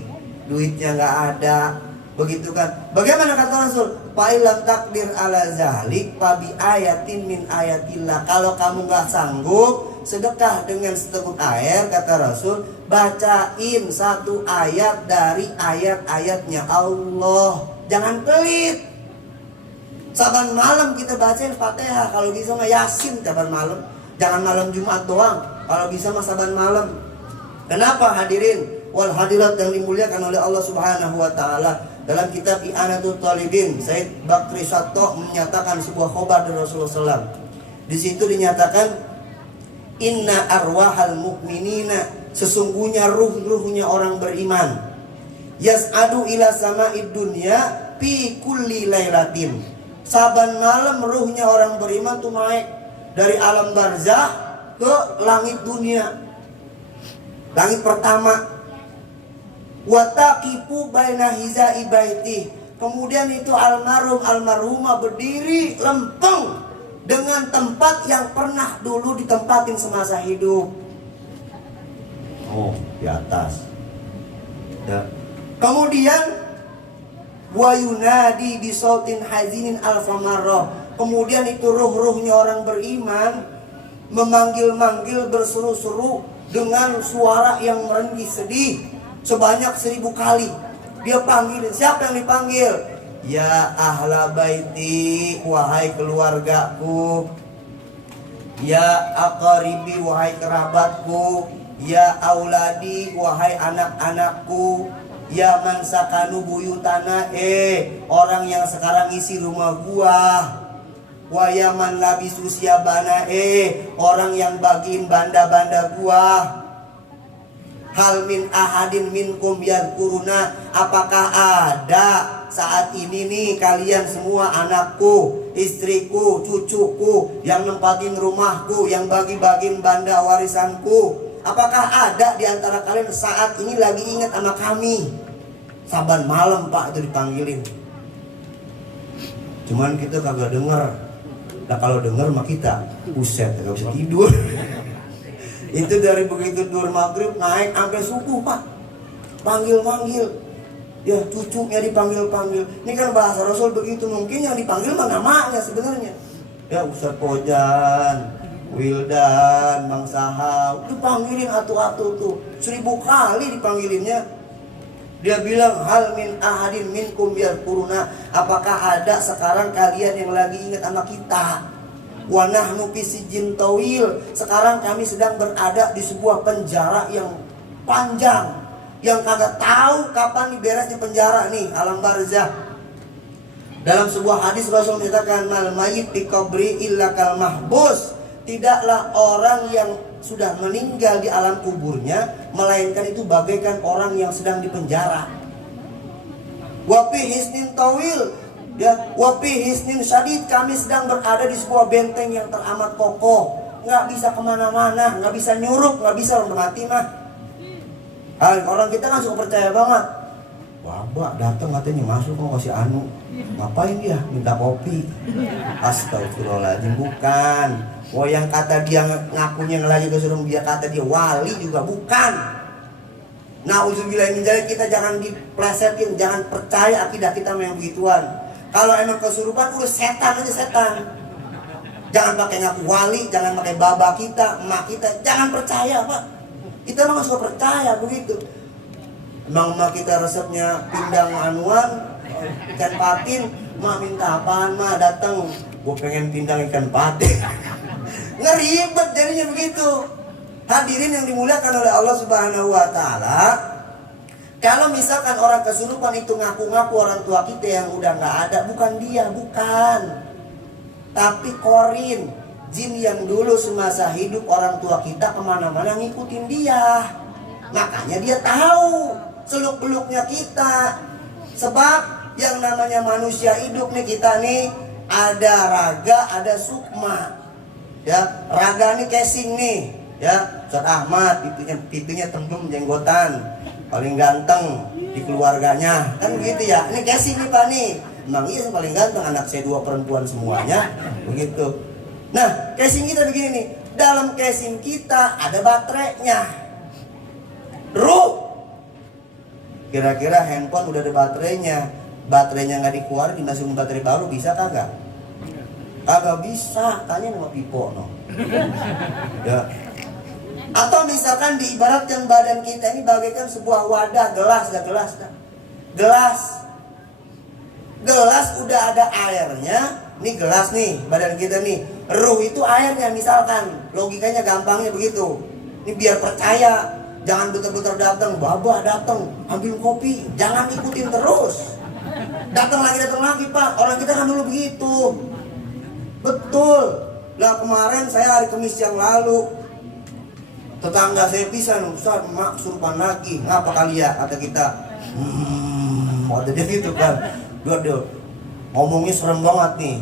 duitnya nggak ada, begitu kan? Bagaimana kata Rasul? Fa'ilam takdir ala zalik fabi ayatin min ayatillah. Kalau kamu nggak sanggup sedekah dengan seteguk air, kata Rasul, bacain 1 ayat dari ayat-ayatnya Allah. Jangan pelit. Saban malam kita bacain Fatihah, kalau bisa mah Yasin saban malam. Jangan malam Jumat doang. Kalau bisa mah saban malam. Kenapa hadirin? Wal hadirat yang dimuliakan oleh Allah Subhanahu wa taala, dalam kitab I'anatul Talibin, Said Bakri Satto menyatakan sebuah khobar dari Rasulullah SAW. Di situ dinyatakan inna arwahal mu'minina, sesungguhnya ruh-ruhnya orang beriman, yas'adu ila sama'id dunya fi kulli lailatin. Saban malam ruhnya orang beriman tuh naik dari alam barzah ke langit dunia. Langit pertama. Wataqifu baina hizai baiti. Kemudian itu almarhumah berdiri lempeng dengan tempat yang pernah dulu ditempatin semasa hidup. Oh, di atas. Ya. Kemudian wa yunadi bi sautin hazinin alfamarrah. Kemudian itu ruh-ruhnya orang beriman memanggil-manggil, berseru-seru dengan suara yang merenggi sedih sebanyak 1000 kali. Dia panggil. Siapa yang dipanggil? Ya ahla baiti, wahai keluargaku. Ya aqaribi, wahai kerabatku. Ya auladi, wahai anak-anakku. Ya man sakanu buyutana, orang yang sekarang isi rumah gua. Wa ya man labisu siabana, orang yang bagiin banda-banda gua. Hal min ahadin minkum yadhkuruna, apakah ada saat ini nih kalian semua, anakku, istriku, cucuku, yang nempatin rumahku, yang bagi-bagiin banda warisanku, apakah ada di antara kalian saat ini lagi ingat sama kami? Saban malam Pak itu dipanggilin. Cuman kita kagak denger. Nah kalau denger mah kita buset, gak bisa tidur. Itu dari begitu dur maghrib naik sampai subuh Pak, panggil-panggil. Ya cucunya dipanggil-panggil. Ini kan bahasa Rasul begitu, mungkin yang dipanggil mah namanya sebenarnya. Ya Ustaz Pojan, Wildan, Bang Saha, dipanggilin atu-atu tuh 1000 kali dipanggilinnya. Dia bilang hal min ahadin minkum yadhkuruna, apakah ada sekarang kalian yang lagi ingat sama kita? Wa nahnu fi sijin tawil, sekarang kami sedang berada di sebuah penjara yang panjang, yang kagak tahu kapan beresnya penjara nih, alam barzah. Dalam sebuah hadis Rasul menyatakan mal mayyit fi qabri illa kal mahbus, tidaklah orang yang sudah meninggal di alam kuburnya melainkan itu bagaikan orang yang sedang dipenjara. Wa fi hisnin tawil, ya, wapi hisnin syadid, kami sedang berada di sebuah benteng yang teramat kokoh, nggak bisa kemana-mana, nggak bisa nyurup, nggak bisa orang mati mah. Orang kita kan suka percaya banget. Babak datang katanya masuk mau kasih anu, ngapain dia minta kopi? Astagfirullahaladzim, bukan. Oh yang kata dia ngakunya lagi kesuruh dia kata dia wali juga bukan. Nauzubillah min dzalik, kita jangan diplesetin, jangan percaya akidah kita yang begituan. Kalau emang kesurupan udah setan aja setan. Jangan pakai ngaku wali, jangan pakai baba kita, emak kita, jangan percaya Pak. Kita nggak suka percaya begitu. Emang emak kita resepnya pindang anuan, ikan patin, emak minta apaan mah datang, gue pengen pindang ikan patin. Ngeribet jadinya begitu. Hadirin yang dimuliakan oleh Allah Subhanahu Wa Taala. Kalau misalkan orang kesurupan itu ngaku-ngaku orang tua kita yang udah nggak ada, bukan dia, bukan. Tapi korin, jin yang dulu semasa hidup orang tua kita kemana-mana ngikutin dia. Makanya dia tahu seluk-beluknya kita. Sebab yang namanya manusia hidup nih kita nih, ada raga, ada sukma. Ya, raga nih casing nih, ya. Ustaz Ahmad pipinya tembem jenggotan, paling ganteng di keluarganya, kan begitu ya. Ini casing nih Pak nih, emang iya paling ganteng, anak saya 2 perempuan semuanya, begitu. Nah casing kita begini nih, dalam casing kita ada baterainya. Kira-kira handphone udah ada baterainya nggak dikeluarin, dimasukin baterai baru bisa kagak? Kagak bisa, tanya sama Pipo no. Ya. Atau misalkan diibaratkan badan kita ini bagaikan sebuah wadah, gelas udah ada airnya. Nih gelas nih, badan kita nih, ruh itu airnya misalkan. Logikanya gampangnya begitu. Ini biar percaya, jangan betul-betul datang, babah datang, ambil kopi, jangan ikutin terus. Datang lagi Pak, orang kita kan dulu begitu. Betul. Lah kemarin saya hari Kamis yang lalu, tetangga saya pisah, Ustaz, mak surupan lagi, ngapa kali ya, kata kita. Ada dia gitu kan. Dia ngomongnya serem banget nih.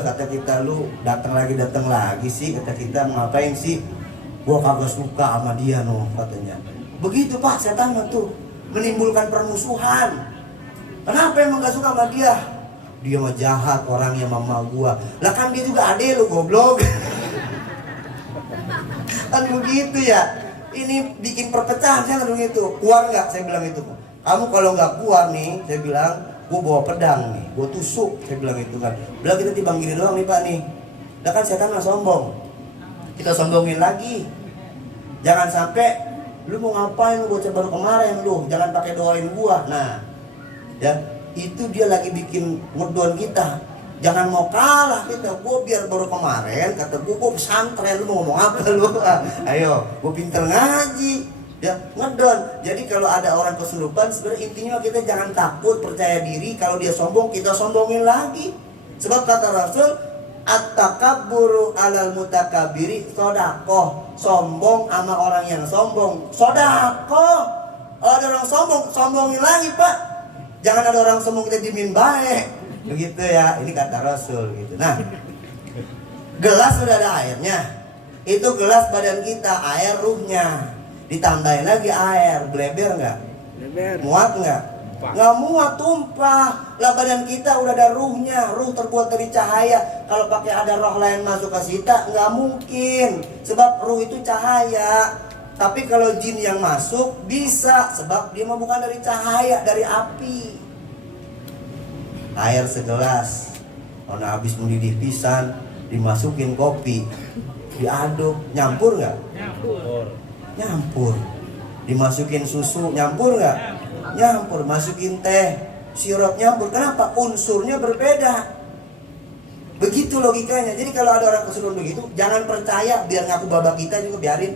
Kata kita, lu datang lagi sih, kata kita, ngapain sih? Gua kagak suka sama dia katanya. Begitu Pak, setan tuh menimbulkan permusuhan. Kenapa emang gak suka sama dia? Dia mah jahat orangnya, mama gua. Lah kan dia juga ade lu goblok. Kan begitu ya. Ini bikin perpecahan, saya kan begitu. Keluar nggak? Saya bilang itu. Kamu kalau nggak keluar nih, saya bilang, gua bawa pedang nih, gua tusuk. Saya bilang itu kan. Bilang kita timbang gini doang nih Pak nih. Lah kan setan mah sombong. Kita sombongin lagi. Jangan sampai lu mau ngapain, lu bocah baru kemarin lu, jangan pakai doain gua. Nah, ya itu dia lagi bikin ngedon kita. Jangan mau kalah kita. Gue biar baru kemarin kata gue pesantren, lu mau ngomong apa lu? Ayo, gue pinter ngaji. Ya, ngedon. Jadi kalau ada orang kesurupan, sebenarnya intinya kita jangan takut, percaya diri. Kalau dia sombong, kita sombongin lagi. Sebab kata Rasul, at-takabburu alal mutakabiri sodakoh. Sombong sama orang yang sombong, sodakoh. Ada orang sombong, sombongin lagi pak. Jangan ada orang sombong kita dimin baik. Begitu ya, ini kata Rasul gitu. Nah, gelas sudah ada airnya. Itu gelas badan kita, air ruhnya. Ditambahin lagi air, bleber nggak? Muat nggak? Nggak muat, tumpah. Lah badan kita udah ada ruhnya, ruh terbuat dari cahaya. Kalau pakai ada roh lain masuk ke kita, nggak mungkin. Sebab ruh itu cahaya. Tapi kalau jin yang masuk bisa, sebab dia mah bukan dari cahaya, dari api. Air segelas, karena habis mendidih pisan, dimasukin kopi, diaduk, nyampur nggak? Nyampur. Dimasukin susu, nyampur nggak? Nyampur. Masukin teh, sirup, nyampur. Kenapa? Unsurnya berbeda. Begitu logikanya. Jadi kalau ada orang kesurupan begitu, jangan percaya. Biar ngaku babak kita juga biarin,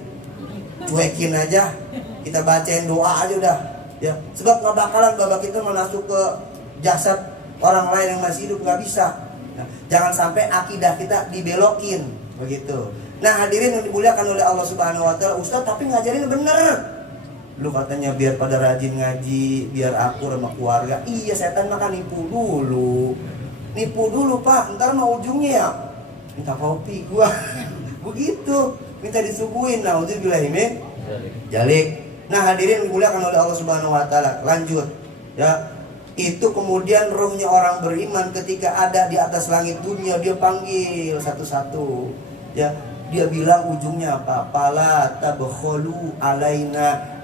cuekin aja. Kita bacain doa aja udah. Ya, sebab nggak bakalan babak kita masuk ke jasad orang lain yang masih hidup, nggak bisa. Nah, jangan sampai akidah kita dibelokin begitu. Nah hadirin yang dimuliakan oleh Allah Subhanahu Wa Taala, Ustaz tapi ngajarin bener. Lu katanya biar pada rajin ngaji, biar akur sama keluarga. Iya, setan makan nipu dulu pak. Ntar mau ujungnya ya minta kopi gua, begitu. Minta disuguhin. Nah untuk bilahimin jalik. Nah hadirin yang dimuliakan oleh Allah Subhanahu Wa Taala, lanjut ya. Itu kemudian rohnya orang beriman ketika ada di atas langit dunia, dia panggil satu-satu ya. Dia bilang ujungnya apa? Pala tabkhulu alaina.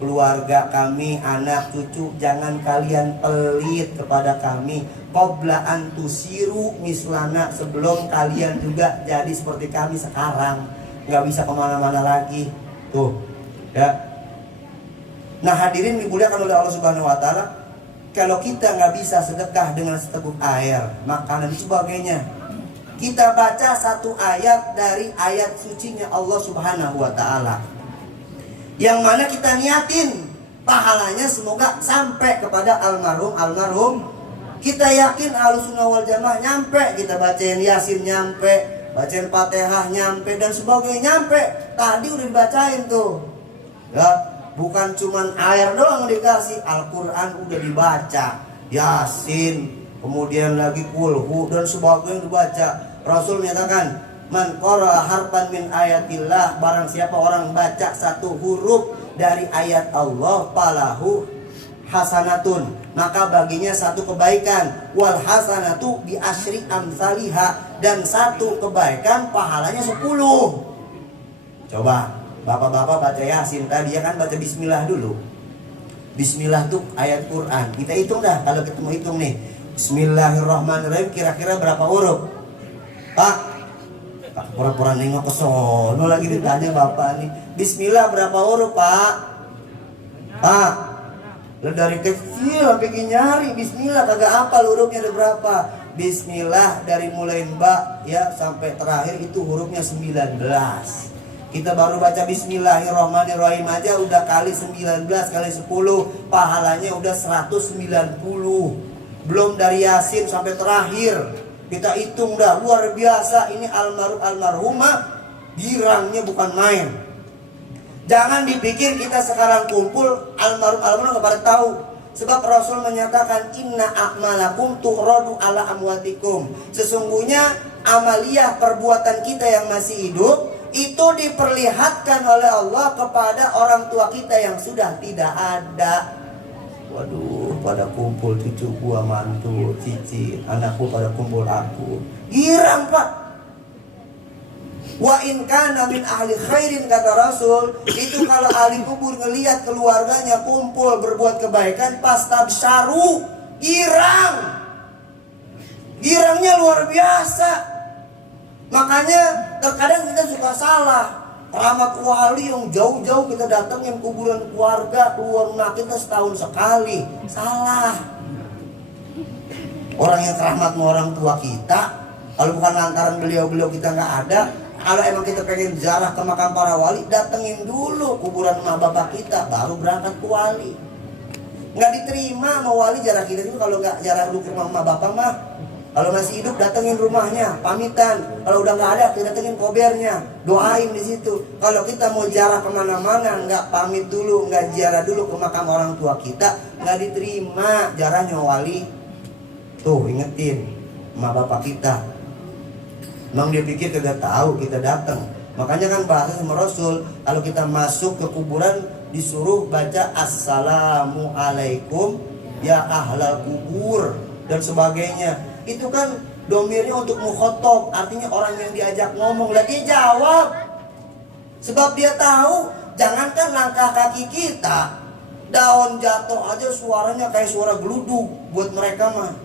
Keluarga kami, anak cucu, jangan kalian pelit kepada kami. Qabla an tusiru mislana, sebelum kalian juga jadi seperti kami sekarang. Nggak bisa kemana-mana lagi. Tuh ya. Nah hadirin dimuliakan oleh Allah Subhanahu Wa Taala, kalau kita nggak bisa sedekah dengan seteguk air, makanan dan sebagainya, kita baca satu ayat dari ayat sucinya Allah Subhanahu Wa Taala, yang mana kita niatin pahalanya semoga sampai kepada almarhum. Kita yakin Ahlussunnah wal Jamaah nyampe, kita bacain Yasin nyampe, bacain Fatihah nyampe dan sebagainya nyampe. Tadi udah dibacain tuh ya, bukan cuman air doang dikasih, Al-Quran udah dibaca, Yasin, kemudian lagi kulhu dan sebagainya dibaca. Rasul menyatakan, man qara harfan min ayatillah, barang siapa orang baca satu huruf dari ayat Allah, falahu hasanatun, maka baginya satu kebaikan. Wal hasanatu bi asyri amsalihha, dan satu kebaikan pahalanya 10. Coba bapak-bapak baca Yasin tadi ya kan, baca bismillah dulu. Bismillah tuh ayat Quran. Kita hitung dah, kalau ketemu hitung nih. Bismillahirrahmanirrahim kira-kira berapa huruf? Pak, pura-pura nengok ke sono lagi ditanya bapak nih. Bismillah berapa huruf pak? Pak, lo dari kecil sampai nyari Bismillah kagak hafal hurufnya ada berapa. Bismillah dari mulai mbak ya sampai terakhir itu hurufnya 19. Kita baru baca Bismillahirrahmanirrahim aja udah kali 19 kali 10, pahalanya udah 190. Belum dari Yasin sampai terakhir. Kita hitung dah, luar biasa. Ini almarhumah girangnya bukan main. Jangan dipikir kita sekarang kumpul almarhumah nggak pada tahu. Sebab Rasul menyatakan inna a'malakum tu'radu ala amwatikum. Sesungguhnya amaliyah perbuatan kita yang masih hidup itu diperlihatkan oleh Allah kepada orang tua kita yang sudah tidak ada. Waduh, pada kumpul cucu gua, mantu, cici, anakku pada kumpul aku. Girang pak. Wa in kana min ahli khairin, kata Rasul, itu kalau ahli kubur ngelihat keluarganya kumpul berbuat kebaikan, pastabsyaru, girang. Girangnya luar biasa. Makanya terkadang kita suka salah. Keramat wali yang jauh-jauh kita datangin kuburan keluarga, keluar rumah kita setahun sekali. Salah. Orang yang keramat sama orang tua kita, kalau bukan lantaran beliau-beliau kita nggak ada, Kalau emang kita pengen ziarah ke makam para wali, datengin dulu kuburan emak bapak kita, baru berangkat ke wali. Nggak diterima mau wali ziarah kita itu kalau nggak ziarah dulu ke rumah emak bapak mah. Kalau masih hidup datengin rumahnya, pamitan. Kalau udah nggak ada, kita datengin kobernya, doain di situ. Kalau kita mau ziarah kemana-mana, nggak pamit dulu, nggak ziarah dulu ke makam orang tua kita, nggak diterima ziarahnya wali. Tuh ingetin emak bapak kita. Emang dia pikir kagak tahu kita datang. Makanya kan bahasa sama Rasul, kalau kita masuk ke kuburan disuruh baca assalamualaikum ya ahlal kubur dan sebagainya. Itu kan domirnya untuk mukhotob, artinya orang yang diajak ngomong. Lah dia jawab, sebab dia tahu. Jangankan langkah kaki kita, daun jatuh aja suaranya kayak suara geluduk buat mereka mah.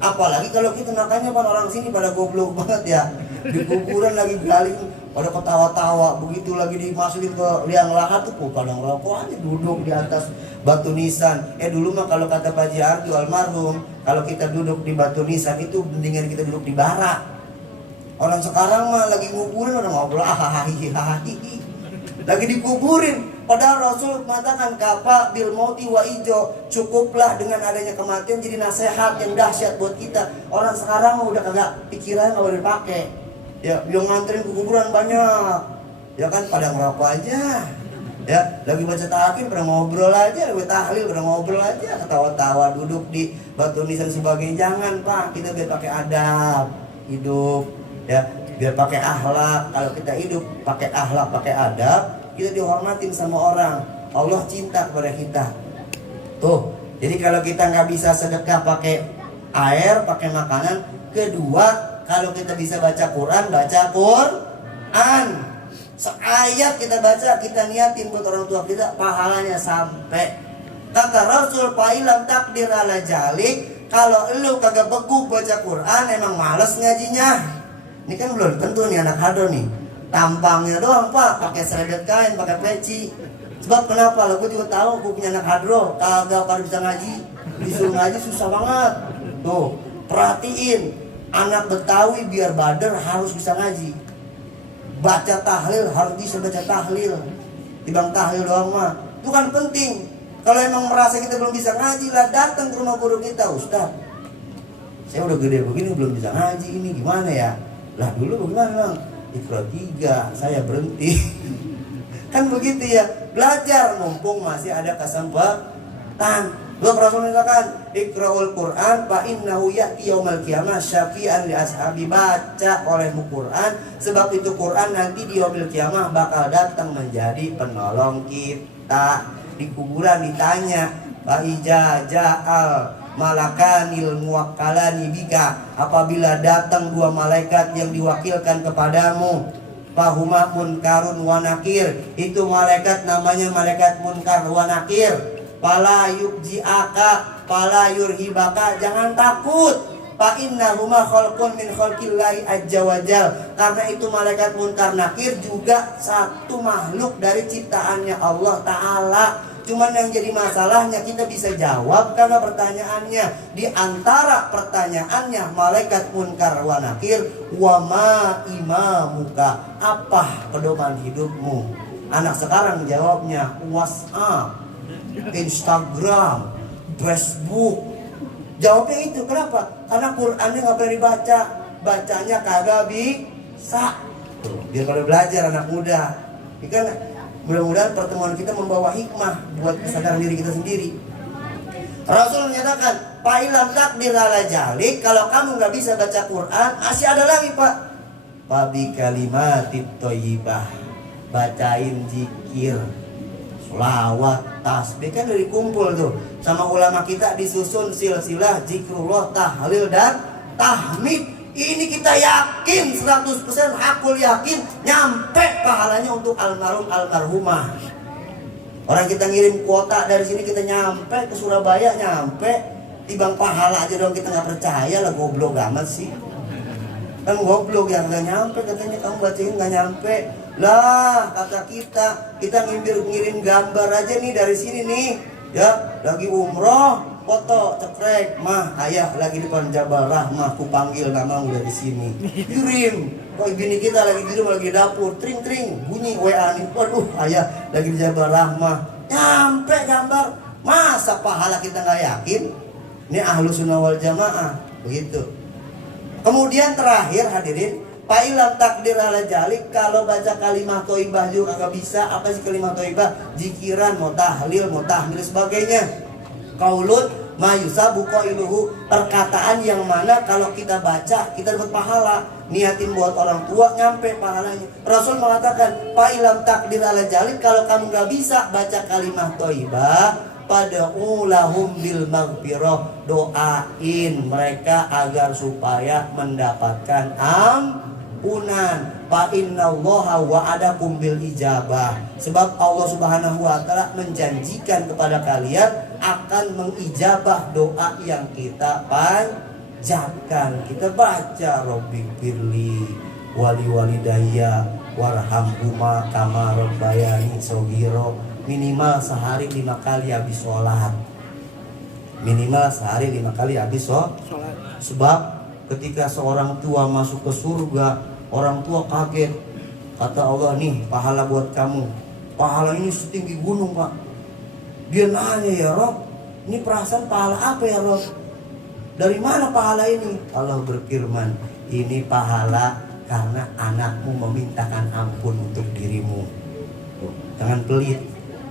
Apalagi kalau kita, makanya kan orang sini pada goblok banget ya. Di kuburan lagi galing pada ketawa-tawa, begitu lagi dimasukin ke liang lahat tuh pada ngerokok aja duduk di atas batu nisan. Dulu mah kalau kata Pak Haji Ardu almarhum, kalau kita duduk di batu nisan itu mendingan kita duduk di barak. Orang sekarang mah lagi nguburin udah ngobrol hahihi, lagi dikuburin. Padahal Rasul mengatakan kapa bil mauti wa ijo, cukuplah dengan adanya kematian jadi nasihat yang dahsyat buat kita. Orang sekarang mah udah kagak pikiran nggak boleh dipakai. Ya, yang nganterin ke kuburan banyak. Ya kan pada ngerokok aja. Ya, lagi baca tahlil pada ngobrol aja, lagi tahlil pada ngobrol aja, ketawa-tawa duduk di batu nisan sebagainya. Jangan Pak, kita biar pakai adab hidup, ya, biar pakai akhlak. Kalau kita hidup pakai akhlak, pakai adab, kita dihormatin sama orang. Allah cinta kepada kita. Tuh, jadi kalau kita nggak bisa sedekah pakai air, pakai makanan. Kedua, kalau kita bisa baca Quran, baca Quran. Seayat kita baca, kita niatin buat orang tua kita, pahalanya sampai. Kata Rasul, fa'ilam takdir ala jalik, kalau lu kagak begu baca Quran, emang males ngajinya. Ini kan belum tentu nih anak hadro nih. Tampangnya doang Pak, pakai seredet kain, pakai peci. Sebab kenapa? Lah gue juga tahu gue punya anak hadro, kagak pada bisa ngaji. Disuruh ngaji susah banget. Tuh, perhatiin, anak Betawi biar bader harus bisa ngaji. Baca tahlil harus bisa baca tahlil. Dibang tahlil doang mah, itu kan penting. Kalau emang merasa kita belum bisa ngaji, lah datang ke rumah guru kita, Ustaz, saya udah gede begini belum bisa ngaji, ini gimana ya? Lah dulu bagaimana Bang? Iqra 3, saya berhenti. Kan begitu ya, belajar mumpung masih ada kesempatan. Dua Rasul mengatakan, Iqra'ul Quran fa innahu ya'ti yaumal qiyamah syafi'an li ashabi. Baca olehmu Quran, sebab itu Quran nanti di yaumil qiyamah bakal datang menjadi penolong kita. Di kuburan ditanya, fa iza ja'al malakanil muwakkalani bika, apabila datang dua malaikat yang diwakilkan kepadamu, fahuma munkarun wa nakir, itu malaikat namanya malaikat munkar wa nakir. Fala yubji'aka fala yurhibaka, jangan takut. Fa innahuma khalqun min khalqillahi azza wajal, karena itu malaikat munkar nakir juga satu makhluk dari ciptaannya Allah Ta'ala. Cuman yang jadi masalahnya kita bisa jawab karena pertanyaannya. Di antara pertanyaannya malaikat munkar wa nakir, wa ma imamuka, apa pedoman hidupmu? Anak sekarang jawabnya WhatsApp, Instagram, Facebook. Jawabnya itu, kenapa? Karena Qurannya nggak pernah dibaca, bacanya kagak bisa. Tuh, biar kalau belajar anak muda, ini kan mudah-mudahan pertemuan kita membawa hikmah buat kesadaran diri kita sendiri. Rasul menyatakan, fa'ilam takdir ala jalik, kalau kamu nggak bisa baca Quran, masih ada lagi Pak. Fabi kalimatit thayyibah, bacain zikir, selawat, tasbih, kan dari kumpul tuh sama ulama kita disusun silsilah zikrullah, tahlil dan tahmid. Ini kita yakin 100%, hakul yakin nyampe pahalanya untuk almarhum almarhumah. Orang kita ngirim kuota dari sini, kita nyampe ke Surabaya, nyampe tibang pahala aja dong, kita nggak percaya lah, goblok amat sih. Kan goblok yang nggak nyampe, katanya kamu bacain nggak nyampe. Lah kata kita ngirim gambar aja nih dari sini nih, ya lagi umroh, foto cekrek, mah ayah lagi di depan Jabal Rahmah, ku panggil namamu dari sini, kirim. Kok bini kita lagi tidur lagi dapur, tring bunyi WA nih. Waduh, ayah lagi di Jabal Rahmah. Nyampe gambar. Masa pahala kita nggak yakin? Ini Ahlus Sunnah wal Jamaah, begitu. Kemudian terakhir hadirin, fa'ilam takdir ala jalik, kalau baca kalimat thayyibah juga nggak bisa. Apa sih kalimat thayyibah? Zikiran, mau tahlil, mau tahmid sebagainya. Qaulun mayusabu qailuhu, perkataan yang mana kalau kita baca kita dapat pahala. Niatin buat orang tua, nyampe pahalanya. Rasul mengatakan fa'ilam takdir ala jalik, kalau kamu nggak bisa baca kalimat thayyibah, pada'u lahum bil maghfirah, doain mereka agar supaya mendapatkan ampunan. Fa innallaha wa'adakum bil ijabah, sebab Allah Subhanahu wa taala menjanjikan kepada kalian akan mengijabah doa yang kita panjatkan. Kita baca Rabbi firli wali walidayya warhamhuma kama rabbayani shaghira, minimal sehari 5 kali habis sholat. Minimal sehari 5 kali habis sholat. Sebab ketika seorang tua masuk ke surga, orang tua kaget. Kata Allah, nih pahala buat kamu. Pahala ini setinggi gunung, Pak. Dia nanya, ya Rob, ini perasaan pahala apa ya Rob? Dari mana pahala ini? Allah berfirman, ini pahala karena anakmu memintakan ampun untuk dirimu. Jangan pelit.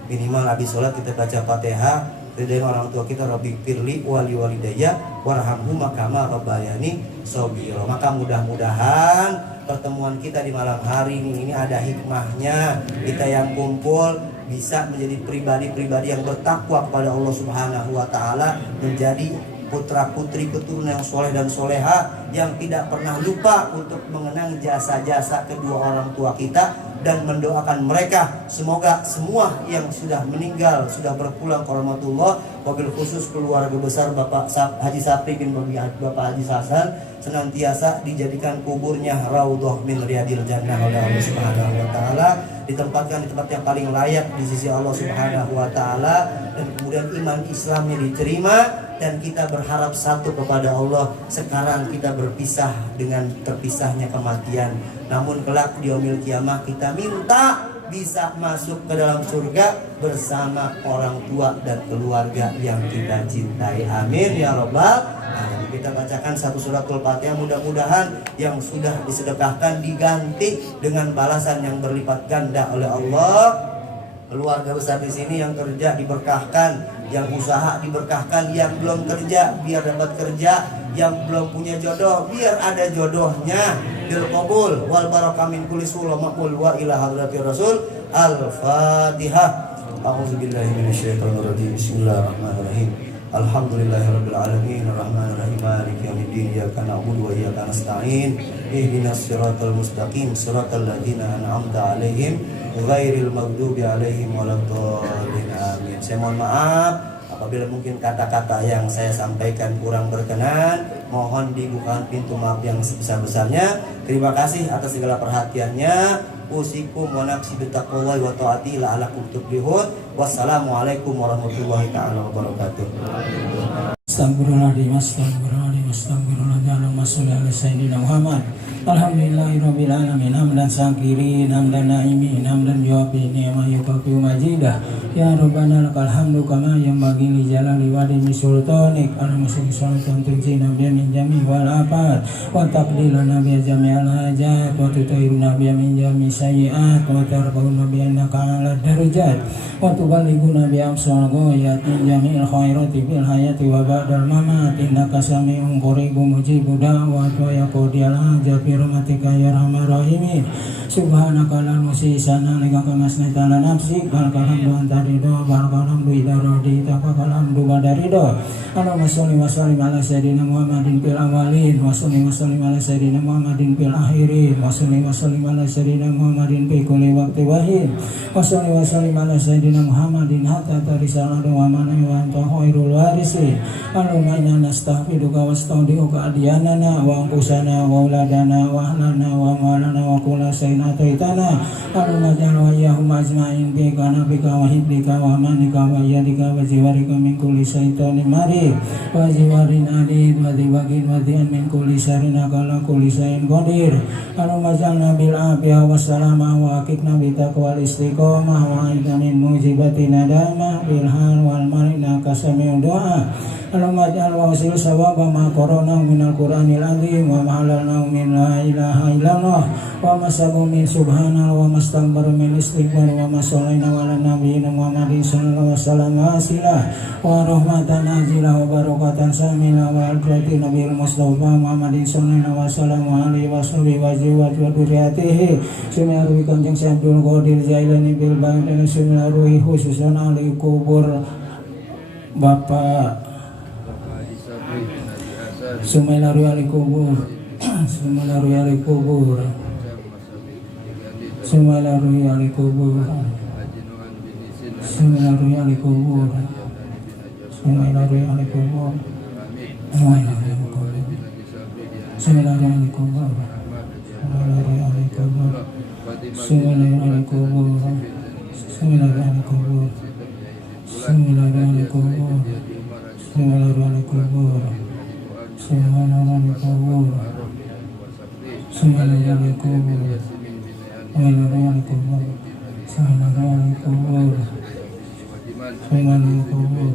Minimal habis sholat kita baca Fatihah, dari orang tua kita, Rabbi firli wali walidayya warhamhuma kama rabbayani shaghira. Maka mudah-mudahan pertemuan kita di malam hari ini ada hikmahnya. Kita yang kumpul bisa menjadi pribadi-pribadi yang bertakwa kepada Allah Subhanahu wa taala, menjadi putra-putri keturunan yang soleh dan soleha, yang tidak pernah lupa untuk mengenang jasa-jasa kedua orang tua kita dan mendoakan mereka. Semoga semua yang sudah meninggal, sudah berpulang ke rahmatullah, wabil khusus keluarga besar Bapak Haji Sapri bin Bapak Haji Hasan, senantiasa dijadikan kuburnya raudhah min riyadil jannah oleh Allah Subhanahu wa taala, ditempatkan di tempat yang paling layak di sisi Allah Subhanahu wa taala, dan kemudian iman Islamnya diterima, dan kita berharap satu kepada Allah. Sekarang kita berpisah dengan terpisahnya kematian, namun kelak di yaumil kiamah kita minta bisa masuk ke dalam surga bersama orang tua dan keluarga yang kita cintai. Amin ya rabbal alamin. Kita bacakan satu suratul Fatihah, mudah-mudahan yang sudah disedekahkan diganti dengan balasan yang berlipat ganda oleh Allah. Keluarga besar di sini yang kerja diberkahkan, yang usaha diberkahkan, yang belum kerja biar dapat kerja, yang belum punya jodoh biar ada jodohnya. Bil qabul wal barakah min kulli sulh maqbul wa ila hadratir rasul. Al-Fatihah. A'udzubillahi minasyaitonir rajim. Bismillahirrahmanirrahim. Alhamdulillahirabbil alamin arrahmanir rahim maliki yaumiddin iyyaka na'budu wa iyyaka nasta'in ihdinas siratal mustaqim siratal ladzina an'amta 'alaihim ghairil maghdubi 'alaihim waladdallin. Amin. Saya mohon maaf apabila mungkin kata-kata yang saya sampaikan kurang berkenan, mohon dibukakan pintu maaf yang sebesar-besarnya. Terima kasih atas segala perhatiannya. Usikum wa nafsi bittaqwallahi wa ta'ati la'alakum tuflihun. Wassalamualaikum warahmatullahi ta'ala wabarakatuh. Astagfirullahaladzim, astagfirullahaladzim, astagfirullahaladzim. Allahumma sholli ala sayyidina Muhammad. Alhamdulillahirabbil alamin, hamdan syakirin, hamdan naimin, hamdan jawabi ni'mah yukafi majidah. Ya Rabbana lakal hamdu kama yanbaghi li jalali wajhi sultanik. Al-muslim salatan tunjina bi min jami wal afat wa taqdilana bi jami'al hajat wa tutahhiruna bi min jami sayyi'at wa tarfa'una bi annaka 'ala darajat wa tuballighuna bi aqsal ghayat min jami'il khairati fil hayati wa ba'dal mamat. Innaka sami'un qaribun mujibud da'wat wa yaqdiyal hajat bi rahmatika ya arhamar rahimin. Subhanaka la nuhsi sana'an laka kama asnaita ala nafsik. Balhamdu anta ridho, balhamdu idza radita, balhamdu ba'da ridho. Allahumma sholli wa sallim ala sayyidina Muhammadin fil awwalin wa sholli wa sallim ala sayyidina Muhammadin fil akhirin wa sholli wa sallim ala sayyidina Muhammadin fi kulli waqti wa hin wa sholli wa sallim ala sayyidina Muhammadin hatta tarisala wa man wa anta khairul warisin. Allahumma inna nastaghfiruka wa nasta'udinuka adyanana wa anfusana wa auladana wa ahlana wa malana wa kulla shay'in ataitana. Allahumma ja'al wa iyyahum ajma'in bi kanabika wa hiblika wa amanika wa yadika wa jiwarika min kulli syaitanir marid wa jiwarin adid wa dibagin wa dian min kulli syarrin akala kulli syai'in qadir. Allahumma ja'alna bil afiyah wa salama wa akikna bi taqwal istiqomah wa aidna min mujibati nadama bil hal wal marina kasami'u doa. Allahumma ja'al wa wasil sawaba ma qarana minal qur'anil azim wa ma'alalna min la ilaha illallah wa masabu min subhanallah wa mastambar min istighfar wa masalaina wa ala nabiyina Muhammadin sallallahu alaihi wasallam wasilah wa rahmatan ajilah wa barakatan samilah wa al-fatih nabiyil mustafa Muhammadin sallallahu alaihi wasallam wa alihi washabihi wa jiwat wa duriyatihi similarwi kanjeng Syabdul Qadir Jailani bil bang dan similarwi khususan ahli kubur Bapak Sumailaru ahli kubur Sumailaru ahli kubur Sumailaru ahli kubur Sumailaru ahli kubur Sumailaru ahli kubur Sumailaru ahli kubur Sumailaru ahli kubur Sumailaru ahli kubur Sumailaru ahli kubur Sumailaru ahli kubur Sumailaru ahli kubur Sumailaru ahli kubur Sumailaru ahli kubur Sumailaru ahli kubur Sumailaru ahli kubur Sumailaru ahli kubur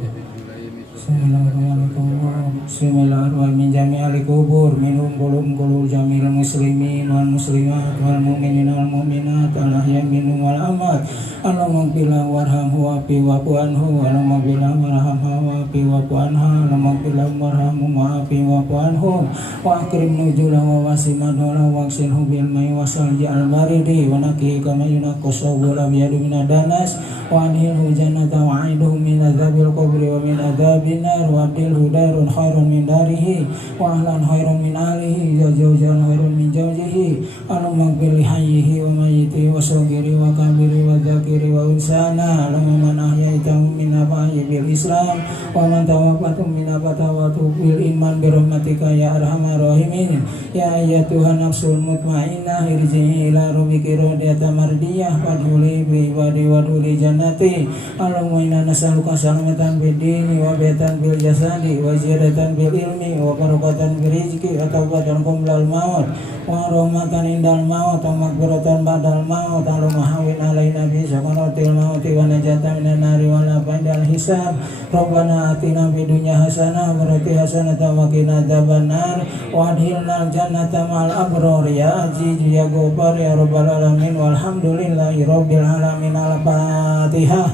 Sumailaru ahli kubur Sumailaru min jami'il kubur minhum qulub jamil muslimin wal muslimat wal mu'minin wal mu'minat al ahya minhum wal amwat. Allahumma qila warhamhu wa fi wa anhu Allahumma qila warhamhu wa fi wa anha Allahumma qila warhamhu wa fi wa anhu wa akrim nujulahu wa wasimadlahu wa aksilhu bil mai wa salji al baridi wa naqi kama yunaqqa sawla bi yadi min adanas wa anhilhu jannata wa aiduhu min adzabil qabri wa min adzabin nar wa abdilhu darun khairun min darihi wa ahlan khairun min alihi wa zawjan khairun min zawjihi. Allahumma qil hayyihi wa mayyitihi wa saghiri wa kabiri wa dzakiri wa unsana. Allahumma man ahyaitahu min aba'i bil islam wa man tawaffatu min abatawatu bil iman bi rahmatika ya arhamar rahimin. Ya ayyatuhan nafsul mutmainnah irji'i ila rabbiki radiyatan mardiyah fadkhuli bi ibadi wa dkhuli jannati. Allahumma inna nas'aluka salamatan fid dini wa baitan bil jasadi wa ziyadatan bil ilmi wa barakatan bil rizqi wa taubatan qabla al maut wa rahmatan indal maut wa maghfiratan ba'dal maut. Allahumma hawwin alaina bi sakaratil maut wa najatan minan nari wa la ba'dal hisab. Rabbana atina fid dunya hasanah wa fil hasanah wa qina adzabannar wa adkhilnal jannata ma'al abrar ya aziz ya ghaffar ya rabbal alamin walhamdulillahi rabbil alamin. Al-Fatihah.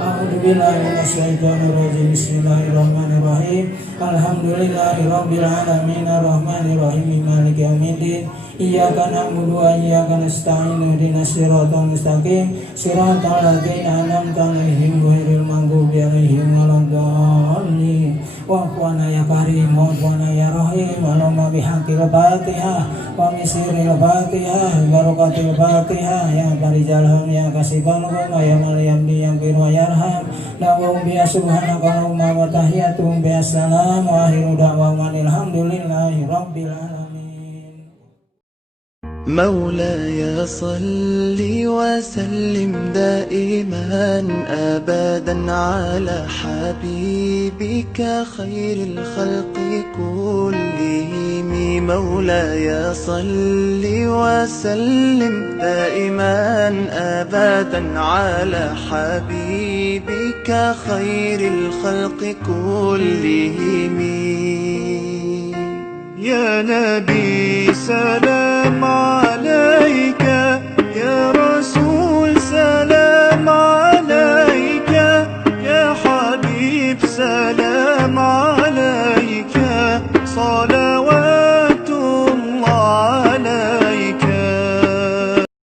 A'udzu billahi minasyaitonir rajim. Bismillahirrahmanirrahim. Alhamdulillahi rabbil alamin arrahmanir rahim maliki yaumiddin. Iyyaka na'budu wa iyyaka nasta'in ihdinas siratal mustaqim siratal ladzina an'amta 'alaihim ghairil maghdubi 'alaihim waladdallin. Wa'funa ya karim wa'funa ya rahim. Allahumma bihaqqil Fatihah wa misiril Fatihah barakatil Fatihah ya barijalham ya kasibalhum ya malyamdi yang bir wa yarham lahum bi subhanaka Allahumma wa tahiyyatuhum bi assalam wa akhiru da'wahum alhamdulillahi rabbil alamin. مولاي صل وسلم دائما أبدا على حبيبك خير الخلق كلهم. مولاي صل وسلم دائما أبدا على حبيبك خير الخلق كلهم. يا نبي سلام عليك